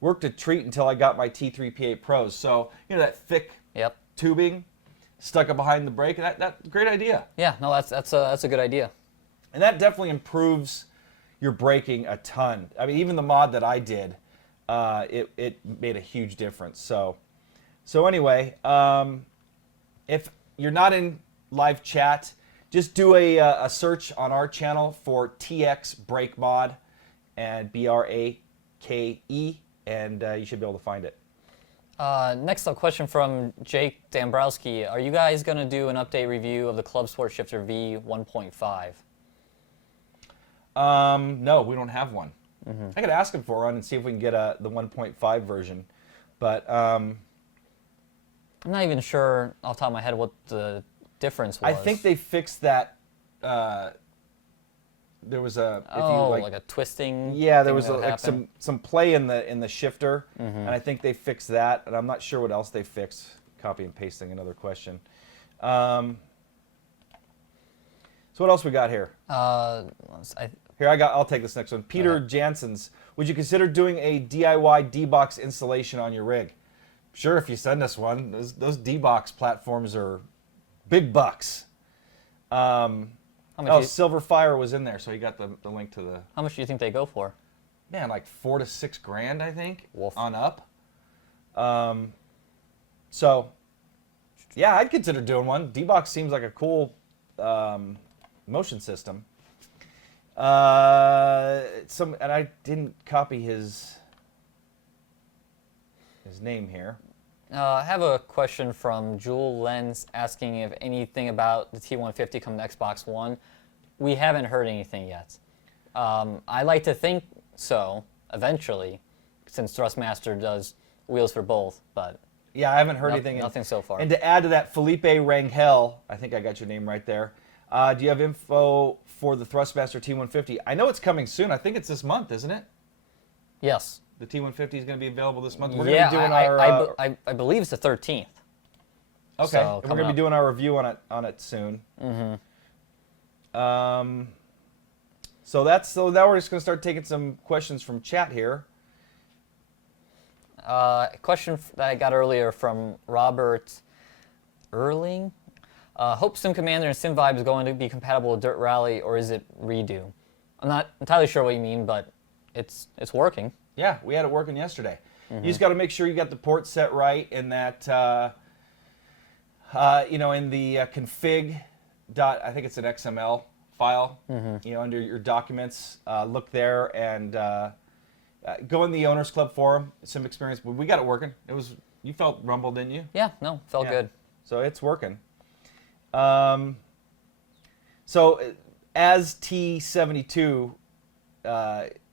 Worked a treat until I got my T3 P8 Pros. So, that thick tubing, stuck it behind the brake. That's a great idea. Yeah, no, that's a good idea. And that definitely improves your braking a ton. I mean, even the mod that I did, it made a huge difference. So anyway, if you're not in live chat, just do a search on our channel for TX Brake Mod and BRAKE, and you should be able to find it. Next up, question from Jake Dambrowski. Are you guys going to do an update review of the Club Sport Shifter V 1.5? No, we don't have one. I could ask him for one and see if we can get the 1.5 version, but I'm not even sure off the top of my head what the difference was. I think they fixed that. There was a like a twisting. Yeah, there was some play in the shifter, and I think they fixed that. And I'm not sure what else they fixed. Copy and pasting another question. So what else we got here? I'll take this next one. Peter Jansen's. Would you consider doing a DIY D-Box installation on your rig? Sure, if you send us one. Those D-Box platforms are big bucks. Silver Fire was in there, so he got the link to the... How much do you think they go for? Man, like $4,000 to $6,000, I think, Wolf. on up. So, yeah, I'd consider doing one. D-Box seems like a cool motion system. And I didn't copy his name here. I have a question from Jewel Lenz asking if anything about the T150 coming to Xbox One. We haven't heard anything yet. I like to think so, eventually, since Thrustmaster does wheels for both, but... Yeah, I haven't heard anything. Nothing so far. And to add to that, Felipe Rangel, I think I got your name right there. Do you have info for the Thrustmaster T150? I know it's coming soon. I think it's this month, isn't it? Yes. The T150 is going to be available this month. We're going to be doing I believe it's the 13th. Okay, so we're going to be doing our review on it soon. Mm-hmm. So now we're just going to start taking some questions from chat here. A question that I got earlier from Robert Erling. Hope Sim Commander and Sim Vibe is going to be compatible with Dirt Rally, or is it redo? I'm not entirely sure what you mean, but it's working. Yeah, we had it working yesterday. You just got to make sure you got the port set right, and that in the config I think it's an XML file. Under your documents, look there and go in the Owners Club forum. Some experience, but we got it working. You felt Rumble, didn't you? Yeah, no, felt good. So it's working. So as T72.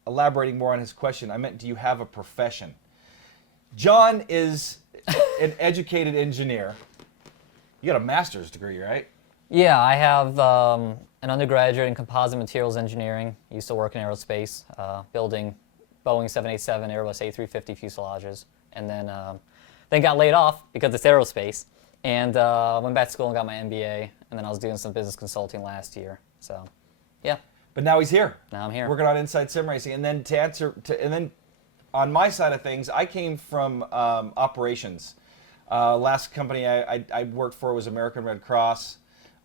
Elaborating more on his question, I meant, do you have a profession? John is an educated engineer. You got a master's degree, right? Yeah, I have an undergraduate in composite materials engineering. Used to work in aerospace, building Boeing 787, Airbus A350 fuselages, and then got laid off because it's aerospace, and went back to school and got my MBA, and then I was doing some business consulting last year. So, yeah. But now he's here. Now I'm here. Working on Inside Sim Racing. And then and then on my side of things, I came from operations. Last company I worked for was American Red Cross.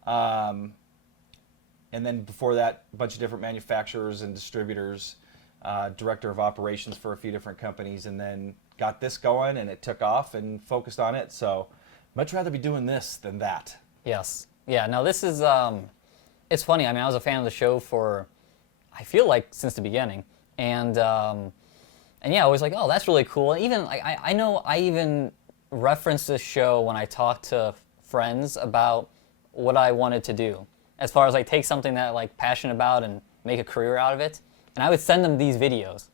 And then before that, a bunch of different manufacturers and distributors, director of operations for a few different companies, and then got this going, and it took off and focused on it. So much rather be doing this than that. Yes. Yeah, no, this is... It's funny. I mean, I was a fan of the show for, I feel like, since the beginning, and yeah, I was like, oh, that's really cool. And even I know I even referenced this show when I talked to friends about what I wanted to do, as far as like take something that like passionate about and make a career out of it. And I would send them these videos.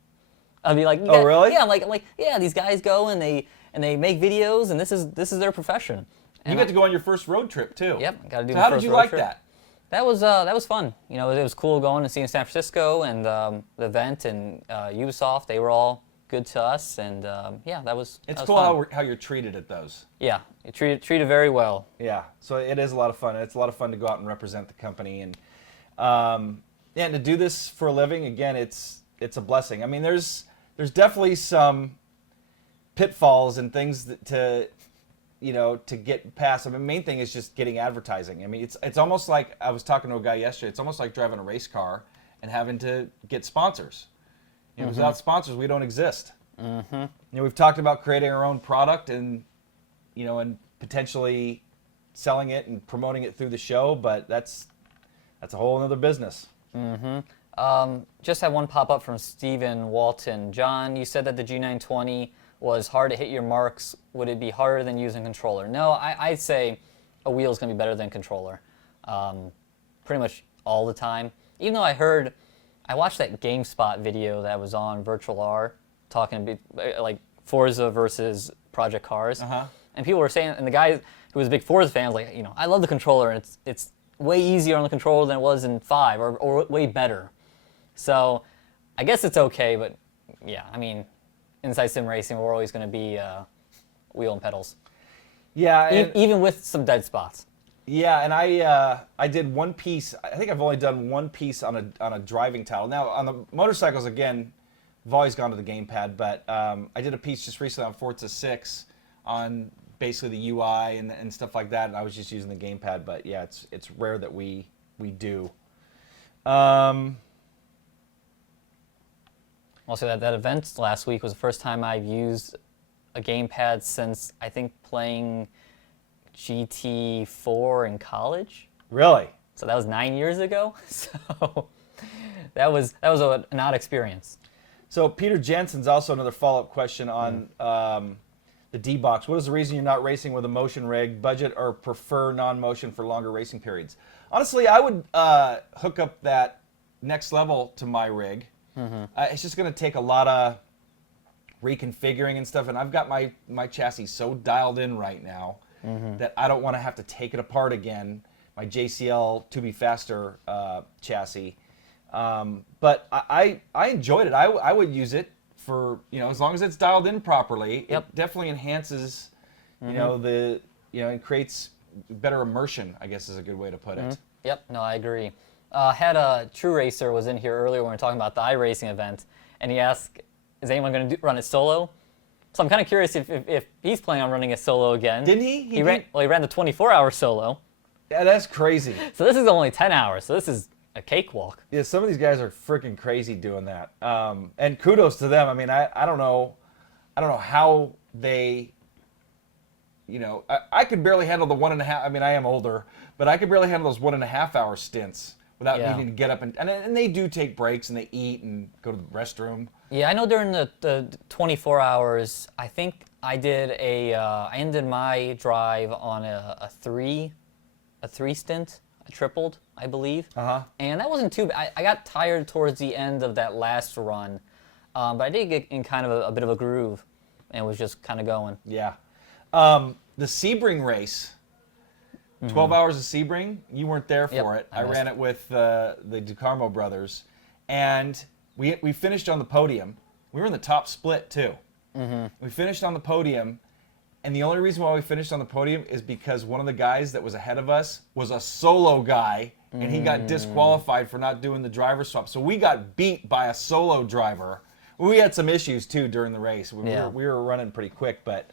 I'd be like, oh, really? Yeah, like yeah, these guys go and they make videos, and this is their profession. And you get to go on your first road trip too. Yep, got to do. So how did you like that? That was fun. It was cool going and seeing San Francisco and the event and Ubisoft. They were all good to us, and yeah, that was. It's that was cool fun. how you're treated at those. Yeah, you treated very well. Yeah, so it is a lot of fun. It's a lot of fun to go out and represent the company, and yeah, and to do this for a living. Again, it's a blessing. I mean, there's definitely some pitfalls and things to get past. I mean, the main thing is just getting advertising. I mean, it's almost like I was talking to a guy yesterday. It's almost like driving a race car and having to get sponsors. Without sponsors, we don't exist. We've talked about creating our own product and and potentially selling it and promoting it through the show, but that's a whole other business. Just had one pop up from Stephen Walton. John, you said that the G920 was hard to hit your marks. Would it be harder than using controller? No, I'd say a wheel is going to be better than controller pretty much all the time. Even though I watched that GameSpot video that was on Virtual R talking like Forza versus Project Cars. And people were saying, and the guy who was a big Forza fan was like, I love the controller, and it's way easier on the controller than it was in 5, or way better. So I guess it's okay, but yeah, I mean, inside sim racing, we're always going to be wheel and pedals. Yeah, even with some dead spots. Yeah, and I did one piece. I think I've only done one piece on a driving title. Now on the motorcycles, again, I've always gone to the gamepad, but I did a piece just recently on Forza 6 on basically the UI and stuff like that, and I was just using the gamepad. But yeah, it's rare that we do. Also, that event last week was the first time I've used a gamepad since I think playing GT4 in college. Really? So that was 9 years ago. So that was an odd experience. So Peter Jensen's also another follow-up question on the D-Box. What is the reason you're not racing with a motion rig? Budget or prefer non-motion for longer racing periods? Honestly, I would hook up that next level to my rig. It's just going to take a lot of reconfiguring and stuff, and I've got my chassis so dialed in right now that I don't want to have to take it apart again, my JCL To Be Faster chassis. But I enjoyed it. I would use it for, as long as it's dialed in properly. Yep. It definitely enhances, and creates better immersion, I guess is a good way to put it. Yep, no, I agree. Had a True Racer was in here earlier when we were talking about the iRacing event, and he asked, is anyone going to run it solo? So I'm kind of curious if he's planning on running it solo again. Didn't he? He ran the 24-hour solo. Yeah, that's crazy. So this is only 10 hours, so this is a cakewalk. Yeah, some of these guys are freaking crazy doing that. And kudos to them. I mean, I don't know how they, I could barely handle the 1.5. I mean, I am older, but I could barely handle those 1.5 hour stints without needing to get up and they do take breaks and they eat and go to the restroom. Yeah, I know during the 24 hours, I think I did I ended my drive on a three stint. I tripled, I believe. And that wasn't too bad. I got tired towards the end of that last run, but I did get in kind of a bit of a groove and was just kind of going. Yeah. The Sebring race, 12 hours of Sebring, you weren't there for it. I ran it with the DeCarmo brothers, and we finished on the podium. We were in the top split, too. We finished on the podium, and the only reason why we finished on the podium is because one of the guys that was ahead of us was a solo guy, and he got disqualified for not doing the driver swap. So we got beat by a solo driver. We had some issues, too, during the race. We were running pretty quick, but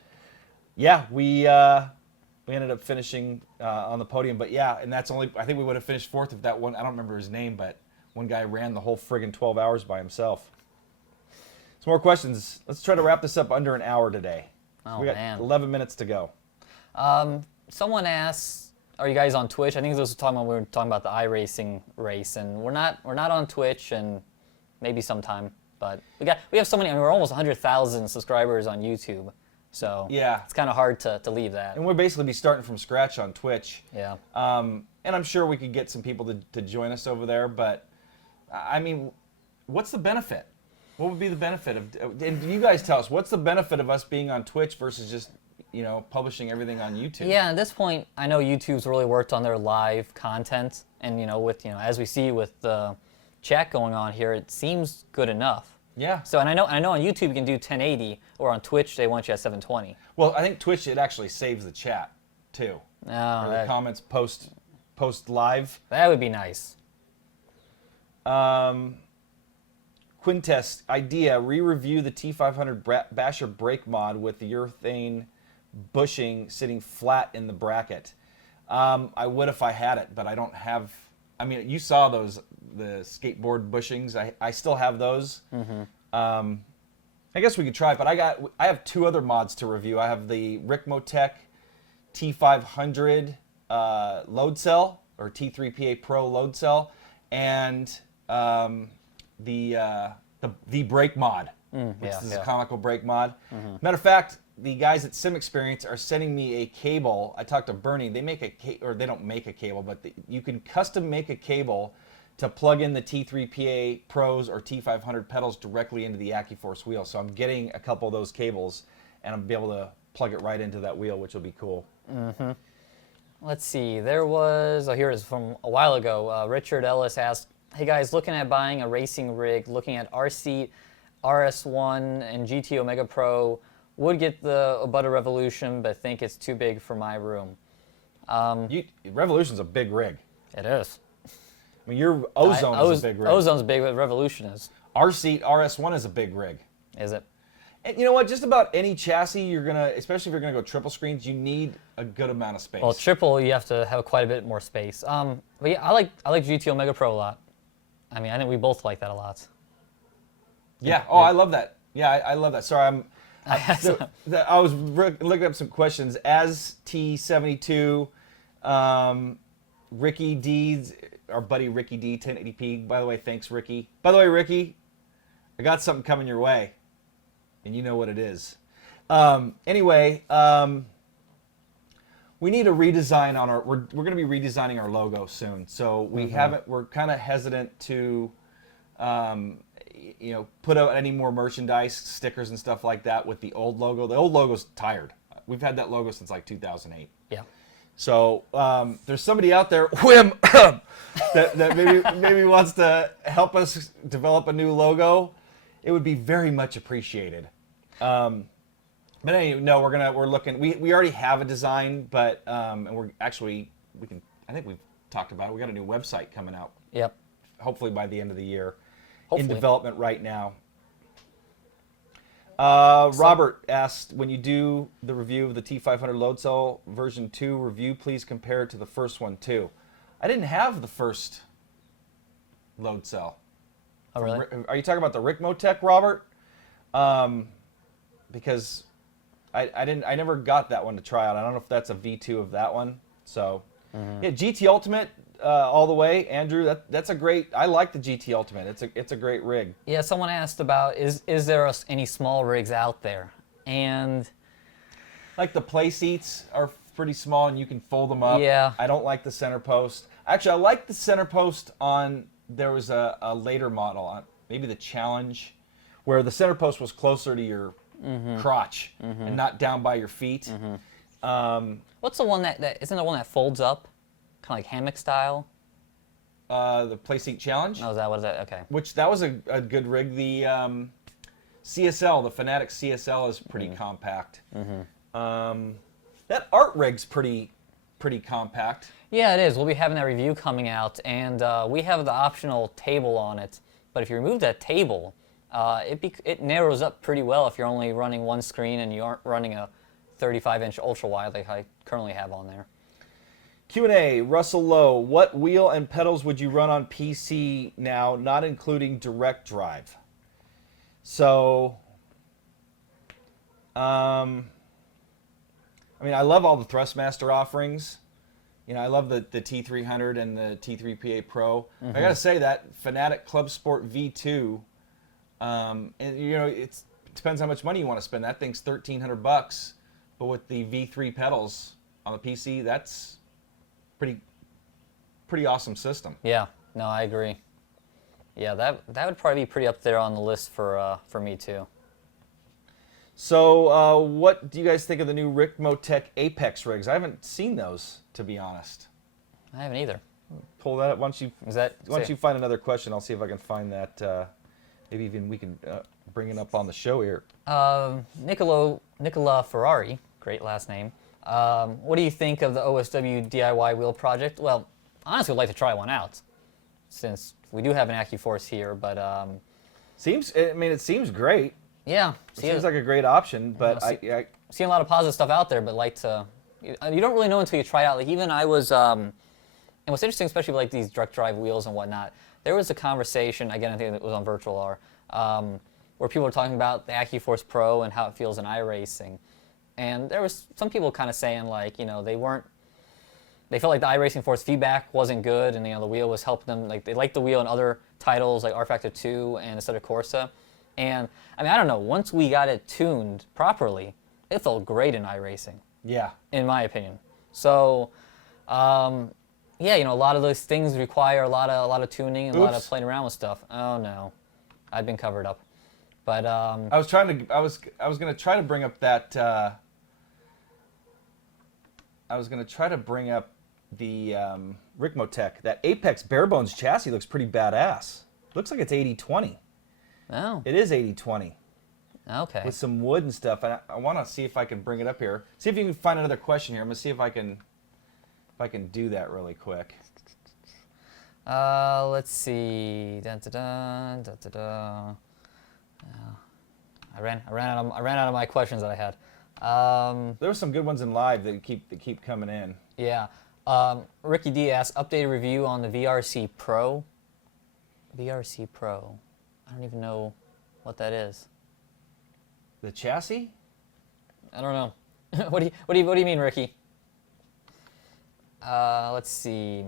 yeah, we ended up finishing on the podium. But yeah, and that's only, I think we would have finished fourth if that one, I don't remember his name, but one guy ran the whole friggin' 12 hours by himself. Some more questions. Let's try to wrap this up under an hour today. Oh, we got 11 minutes to go. Someone asks, are you guys on Twitch? I think this was we were talking about the iRacing race, and we're not on Twitch, and maybe sometime, but we have so many. I mean, we're almost 100,000 subscribers on YouTube, so yeah, it's kind of hard to leave that. And we'll basically be starting from scratch on Twitch. Yeah. And I'm sure we could get some people to join us over there, but I mean, what's the benefit? What would be the benefit of? And you guys tell us, what's the benefit of us being on Twitch versus just publishing everything on YouTube? Yeah, at this point, I know YouTube's really worked on their live content, and with as we see with the chat going on here, it seems good enough. Yeah. So, and I know on YouTube you can do 1080, or on Twitch they want you at 720. Well, I think Twitch, it actually saves the chat, too. Oh, Or the comments post live. that would be nice. Quintest idea: re-review the T500 Basher brake mod with the urethane bushing sitting flat in the bracket. I would if I had it, but I don't have. I mean, you saw the skateboard bushings. I still have those. I guess we could try, but I have 2 other mods to review. I have the Ricmotech T500 load cell, or T3PA Pro load cell, and the brake mod, which is a conical brake mod. Matter of fact, the guys at Sim Experience are sending me a cable. I talked to Bernie. They make or they don't make a cable, but you can custom make a cable to plug in the T3PA Pros or T500 pedals directly into the AccuForce wheel. So I'm getting a couple of those cables, and I'll be able to plug it right into that wheel, which will be cool. Let's see. There was, here it is from a while ago. Richard Ellis asked, "Hey guys, looking at buying a racing rig, looking at RC, RS1, and GT Omega Pro. Would get the Butter Revolution, but think it's too big for my room." Revolution's a big rig. It is. I mean, your Ozone is a big rig. Ozone's big, but Revolution is. RC RS1 is a big rig. Is it? And you know what? Just about any chassis especially if you're gonna go triple screens, you need a good amount of space. Well, triple, you have to have quite a bit more space. But yeah, I like GT Omega Pro a lot. I mean, I think we both like that a lot. Yeah. Oh, I love that. Yeah, I love that. Sorry, I was looking up some questions. As T72, Ricky D, our buddy Ricky D, 1080p. By the way, thanks, Ricky. By the way, Ricky, I got something coming your way, and you know what it is. Anyway, we need a redesign on our. We're going to be redesigning our logo soon, so we haven't. We're kind of hesitant to. Put out any more merchandise, stickers and stuff like that with the old logo. The old logo's tired. We've had that logo since like 2008. Yeah. So there's somebody out there, Whim, that maybe wants to help us develop a new logo. It would be very much appreciated. But anyway, no, we're looking. We already have a design, but and I think we've talked about it. We got a new website coming out. Yep. Hopefully by the end of the year. Hopefully. In development right now. Robert asked, when you do the review of the T500 load cell version 2 review, please compare it to the first one too. I didn't have the first load cell. Oh, really? Are you talking about the Ricmotech, Robert? Because I never got that one to try out. I don't know if that's a V2 of that one. So yeah, GT Ultimate. All the way, Andrew. That's a great. I like the GT Ultimate. It's a great rig. Yeah, someone asked about is there any small rigs out there, and like the play seats are pretty small and you can fold them up. Yeah. I don't like the center post. Actually, I like the center post on. There was a later model on maybe the Challenge, where the center post was closer to your crotch and not down by your feet. What's the one that isn't the one that folds up? Kind of like hammock style. The Playseat Challenge. Oh, what is that? Okay. Which that was a good rig. The CSL, the Fanatic CSL, is pretty compact. That art rig's pretty compact. Yeah, it is. We'll be having that review coming out, and we have the optional table on it. But if you remove that table, it narrows up pretty well if you're only running one screen and you aren't running a 35-inch ultra wide like I currently have on there. Q&A, Russell Lowe, what wheel and pedals would you run on PC now, not including direct drive? So, I mean, I love all the Thrustmaster offerings. You know, I love the T300 and the T3PA Pro. I gotta say that Fanatic Club Sport V2, and you know, it depends how much money you want to spend. That thing's $1,300, but with the V3 pedals on the PC, that's pretty awesome system. Yeah, no, I agree. Yeah, that would probably be pretty up there on the list for me too. So, what do you guys think of the new Ricmotech Apex rigs? I haven't seen those, to be honest. I haven't either. Pull that up once you. Is that once you find another question, I'll see if I can find that Maybe even we can bring it up on the show here. Nicola Ferrari, great last name. What do you think of the OSW DIY wheel project? Well, honestly, I'd like to try one out, since we do have an AccuForce here. But it seems great. yeah, It seems like a great option. But I seeing a lot of positive stuff out there, but like to, you don't really know until you try it out. Like even I was, and what's interesting, especially with like these direct drive wheels and whatnot, there was a conversation, again, I think it was on Virtual R, where people were talking about the AccuForce Pro and how it feels in iRacing. And there was some people kind of saying like, they felt like the iRacing Force feedback wasn't good, and the wheel was helping them. Like they liked the wheel in other titles like R Factor 2 and Assetto Corsa. And I don't know, once we got it tuned properly, it felt great in iRacing. Yeah. In my opinion. So, yeah, a lot of those things require a lot of tuning and a lot of playing around with stuff. Oh no, I've been covered up. But I was going to try to bring up that. I was going to try to bring up the Ricmotech. That Apex barebones chassis looks pretty badass. Looks like it's 80/20. Oh. It is 80/20. Okay. With some wood and stuff. And I want to see if I can bring it up here. See if you can find another question here. I'm going to see if I can do that really quick. Let's see. Dun, dun, dun, dun, dun, dun. I ran out of my questions that I had. There were some good ones in live that keep coming in. Yeah. Ricky D asked, updated review on the VRC Pro. VRC Pro. I don't even know what that is. The chassis? I don't know. What do you mean, Ricky? Let's see.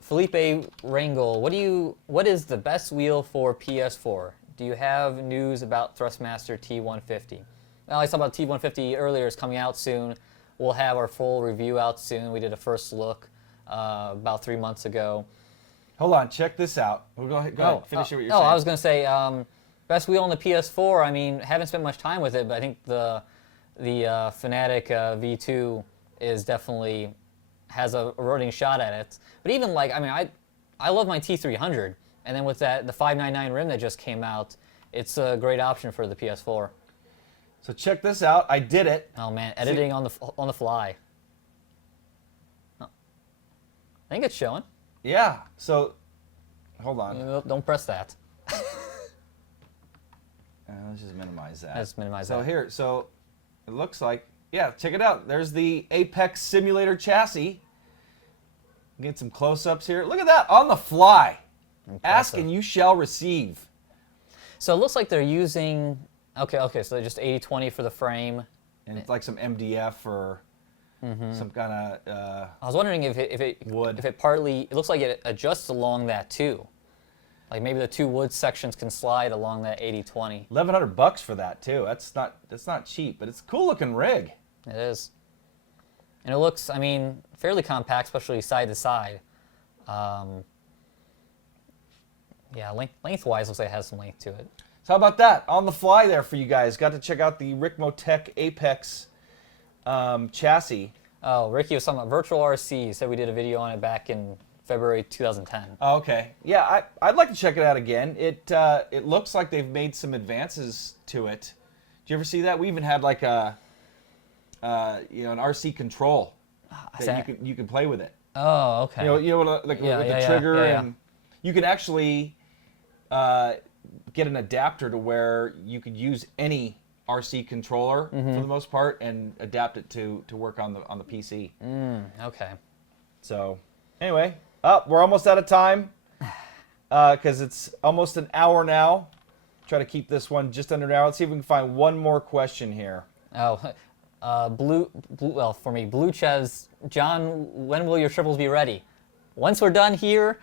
Felipe Rangel, what is the best wheel for PS4? Do you have news about Thrustmaster T150? Well, I talked about T150 earlier. It's coming out soon. We'll have our full review out soon. We did a first look about 3 months ago. Hold on, check this out. Well, go ahead, finish what you're saying. I was going to say, best wheel on the PS4, haven't spent much time with it, but I think the Fanatic V2 is definitely has a running shot at it. But even I love my T300, and then with the 599 rim that just came out, it's a great option for the PS4. So check this out. I did it. Oh man, editing on the fly. Oh. I think it's showing. Yeah. So, hold on. Don't press that. Let's just minimize that. Let's minimize that. that. Here, it looks like, yeah, check it out. There's the Apex Simulator chassis. Get some close-ups here. Look at that, on the fly. Impressive. Ask and you shall receive. So it looks like they're using, okay, so they're just 80/20 for the frame. And it's like some MDF or some kind of I was wondering if it partly, it looks like it adjusts along that too. Like maybe the two wood sections can slide along that 80/20. $1,100 for that too. That's not cheap, but it's a cool looking rig. It is. And it looks, fairly compact, especially side to side. Yeah, lengthwise looks like it has some length to it. So how about that? On the fly there for you guys. Got to check out the Ricmotech Apex chassis. Oh, Ricky was talking about Virtual RC. He said we did a video on it back in February 2010. Oh, okay. Yeah, I'd like to check it out again. It looks like they've made some advances to it. Did you ever see that? We even had like an RC control that you can play with it. Oh, okay. With the trigger, and you can actually get an adapter to where you could use any RC controller for the most part and adapt it to work on the PC. Okay. So anyway, we're almost out of time because it's almost an hour now. Try to keep this one just under an hour. Let's see if we can find one more question here. Oh, well, for me, Blue Chez, John, when will your triples be ready? Once we're done here.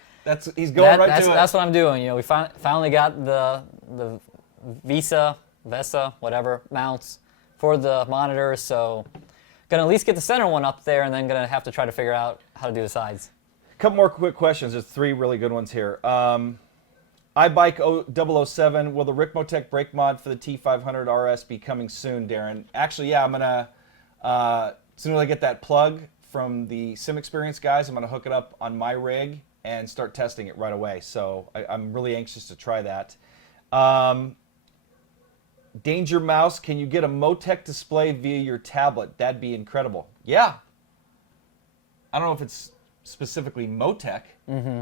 He's going right to it. That's what I'm doing. We finally got the Vesa, whatever, mounts for the monitors. So, gonna at least get the center one up there, and then gonna have to try to figure out how to do the sides. A couple more quick questions. There's three really good ones here. iBike 007, will the Ricmotech brake mod for the T500 RS be coming soon, Darin? Actually, yeah, I'm gonna as soon as I get that plug from the Sim Experience guys, I'm gonna hook it up on my rig and start testing it right away. So I'm really anxious to try that. Danger Mouse, can you get a Motec display via your tablet? That'd be incredible. Yeah. I don't know if it's specifically Motec,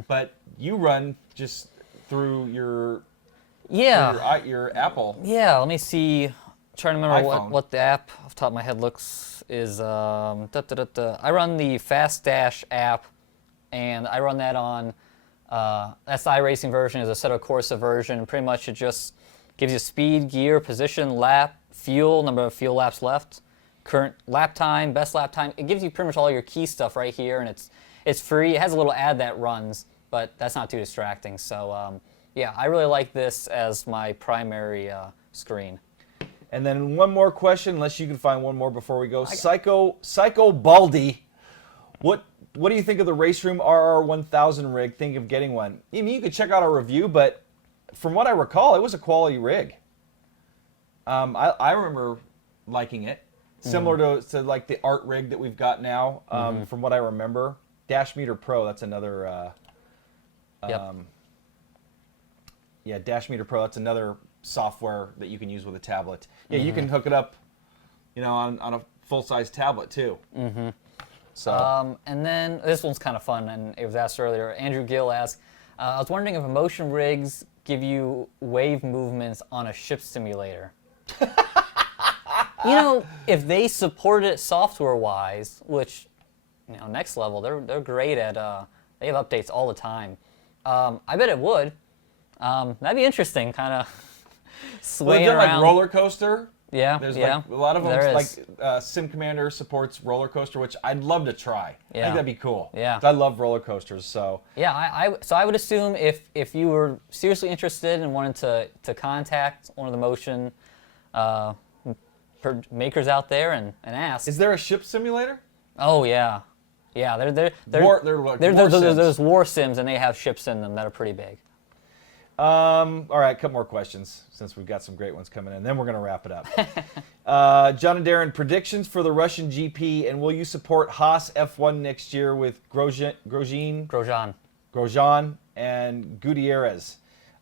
but you run just through your your Apple. Yeah, let me see. Trying to remember iPhone. what the app off the top of my head looks is. I run the Fast Dash app, and I run that on. That's the iRacing version, is a Assetto Corsa version. Pretty much it just gives you speed, gear, position, lap, fuel, number of fuel laps left, current lap time, best lap time. It gives you pretty much all your key stuff right here, and it's free. It has a little ad that runs, but that's not too distracting. So yeah, I really like this as my primary screen. And then one more question, unless you can find one more before we go. Psycho Baldy, what do you think of the Race Room RR1000 rig? Think of getting one? I mean, you could check out our review, but from what I recall, it was a quality rig. I remember liking it, similar to like the art rig that we've got now. From what I remember, Dash Meter Pro. That's another. Yeah, Dash Meter Pro. That's another software that you can use with a tablet. Yeah, you can hook it up, on a full-size tablet too. So. And then this one's kind of fun, and it was asked earlier. Andrew Gill asked, I was wondering if emotion rigs give you wave movements on a ship simulator. If they support it software-wise, which, next level, they're great at. They have updates all the time. I bet it would. That'd be interesting, kind of swaying around. Like roller coaster. Yeah, There's yeah. like a lot of them. There Like is. Sim Commander supports roller coaster, which I'd love to try. Yeah. I think that'd be cool. Yeah. I love roller coasters. So Yeah, so I would assume if you were seriously interested and wanted to contact one of the motion makers out there and ask. is there a ship simulator? Oh yeah, they're sims. there's war sims, and they have ships in them that are pretty big. All right, a couple more questions since we've got some great ones coming in. Then we're going to wrap it up. John and Darin, predictions for the Russian GP, and will you support Haas F1 next year with Grosjean and Gutierrez?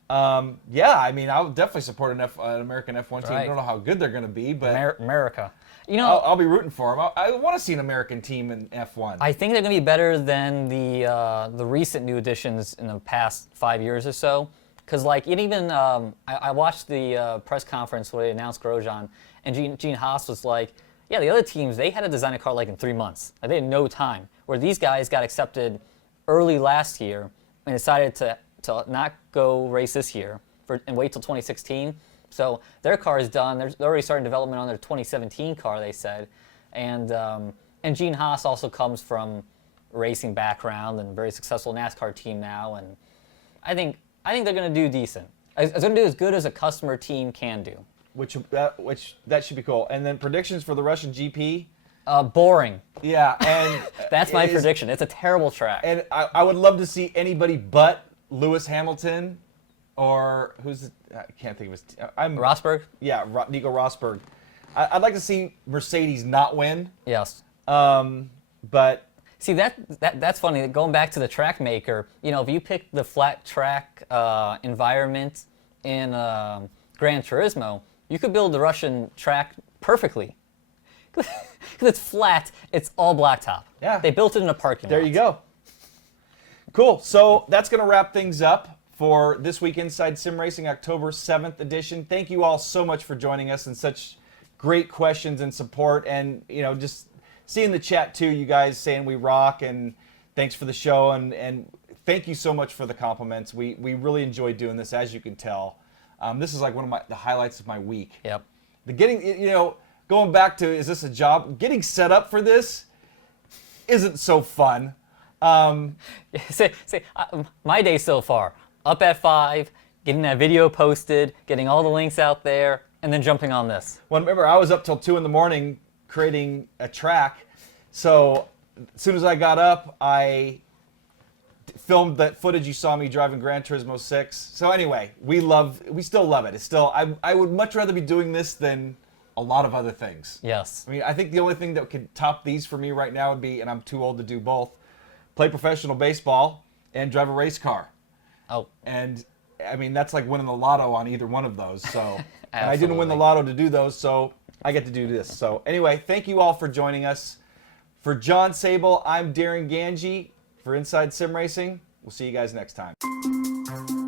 Yeah, I mean, I'll definitely support an American F1 team. I Right. don't know how good they're going to be, but America. I'll be rooting for them. I want to see an American team in F1. I think they're going to be better than the recent new additions in the past 5 years or so. Because I watched the press conference where they announced Grosjean, and Gene Haas was like, yeah, the other teams, they had to design a car like in 3 months. Like, they had no time. Where these guys got accepted early last year and decided to not go race this year and wait till 2016. So their car is done. They're already starting development on their 2017 car, they said. And Gene Haas also comes from a racing background and a very successful NASCAR team now. And I think they're going to do decent. It's going to do as good as a customer team can do. Which that should be cool. And then predictions for the Russian GP. Boring. Yeah, and That's my prediction. It's a terrible track. And I would love to see anybody but Lewis Hamilton, or I can't think of his. Rosberg? Yeah, Nico Rosberg. I'd like to see Mercedes not win. Yes. But see that's funny. Going back to the track maker, if you pick the flat track environment in Gran Turismo, you could build the Russian track perfectly. Because it's flat, it's all blacktop. Yeah. They built it in a parking lot. There you go. Cool. So that's going to wrap things up for this week Inside Sim Racing October 7th edition. Thank you all so much for joining us and such great questions and support, and just seeing the chat too, you guys saying we rock, and thanks for the show, and thank you so much for the compliments. We really enjoy doing this, as you can tell. This is like one of the highlights of my week. Yep. Going back to, is this a job? Getting set up for this isn't so fun. My day so far, up at 5, getting that video posted, getting all the links out there, and then jumping on this. Well, remember, I was up till 2 in the morning creating a track. So as soon as I got up, I filmed that footage you saw me driving Gran Turismo 6. So anyway, we still love it. It's still, I would much rather be doing this than a lot of other things. Yes. I mean, I think the only thing that could top these for me right now would be, and I'm too old to do both, play professional baseball and drive a race car. Oh. And I mean, that's like winning the lotto on either one of those. So, and I didn't win the Absolutely. lotto to do those, so I get to do this. So anyway, thank you all for joining us. For John Sable, I'm Darin Ganji for Inside Sim Racing. We'll see you guys next time.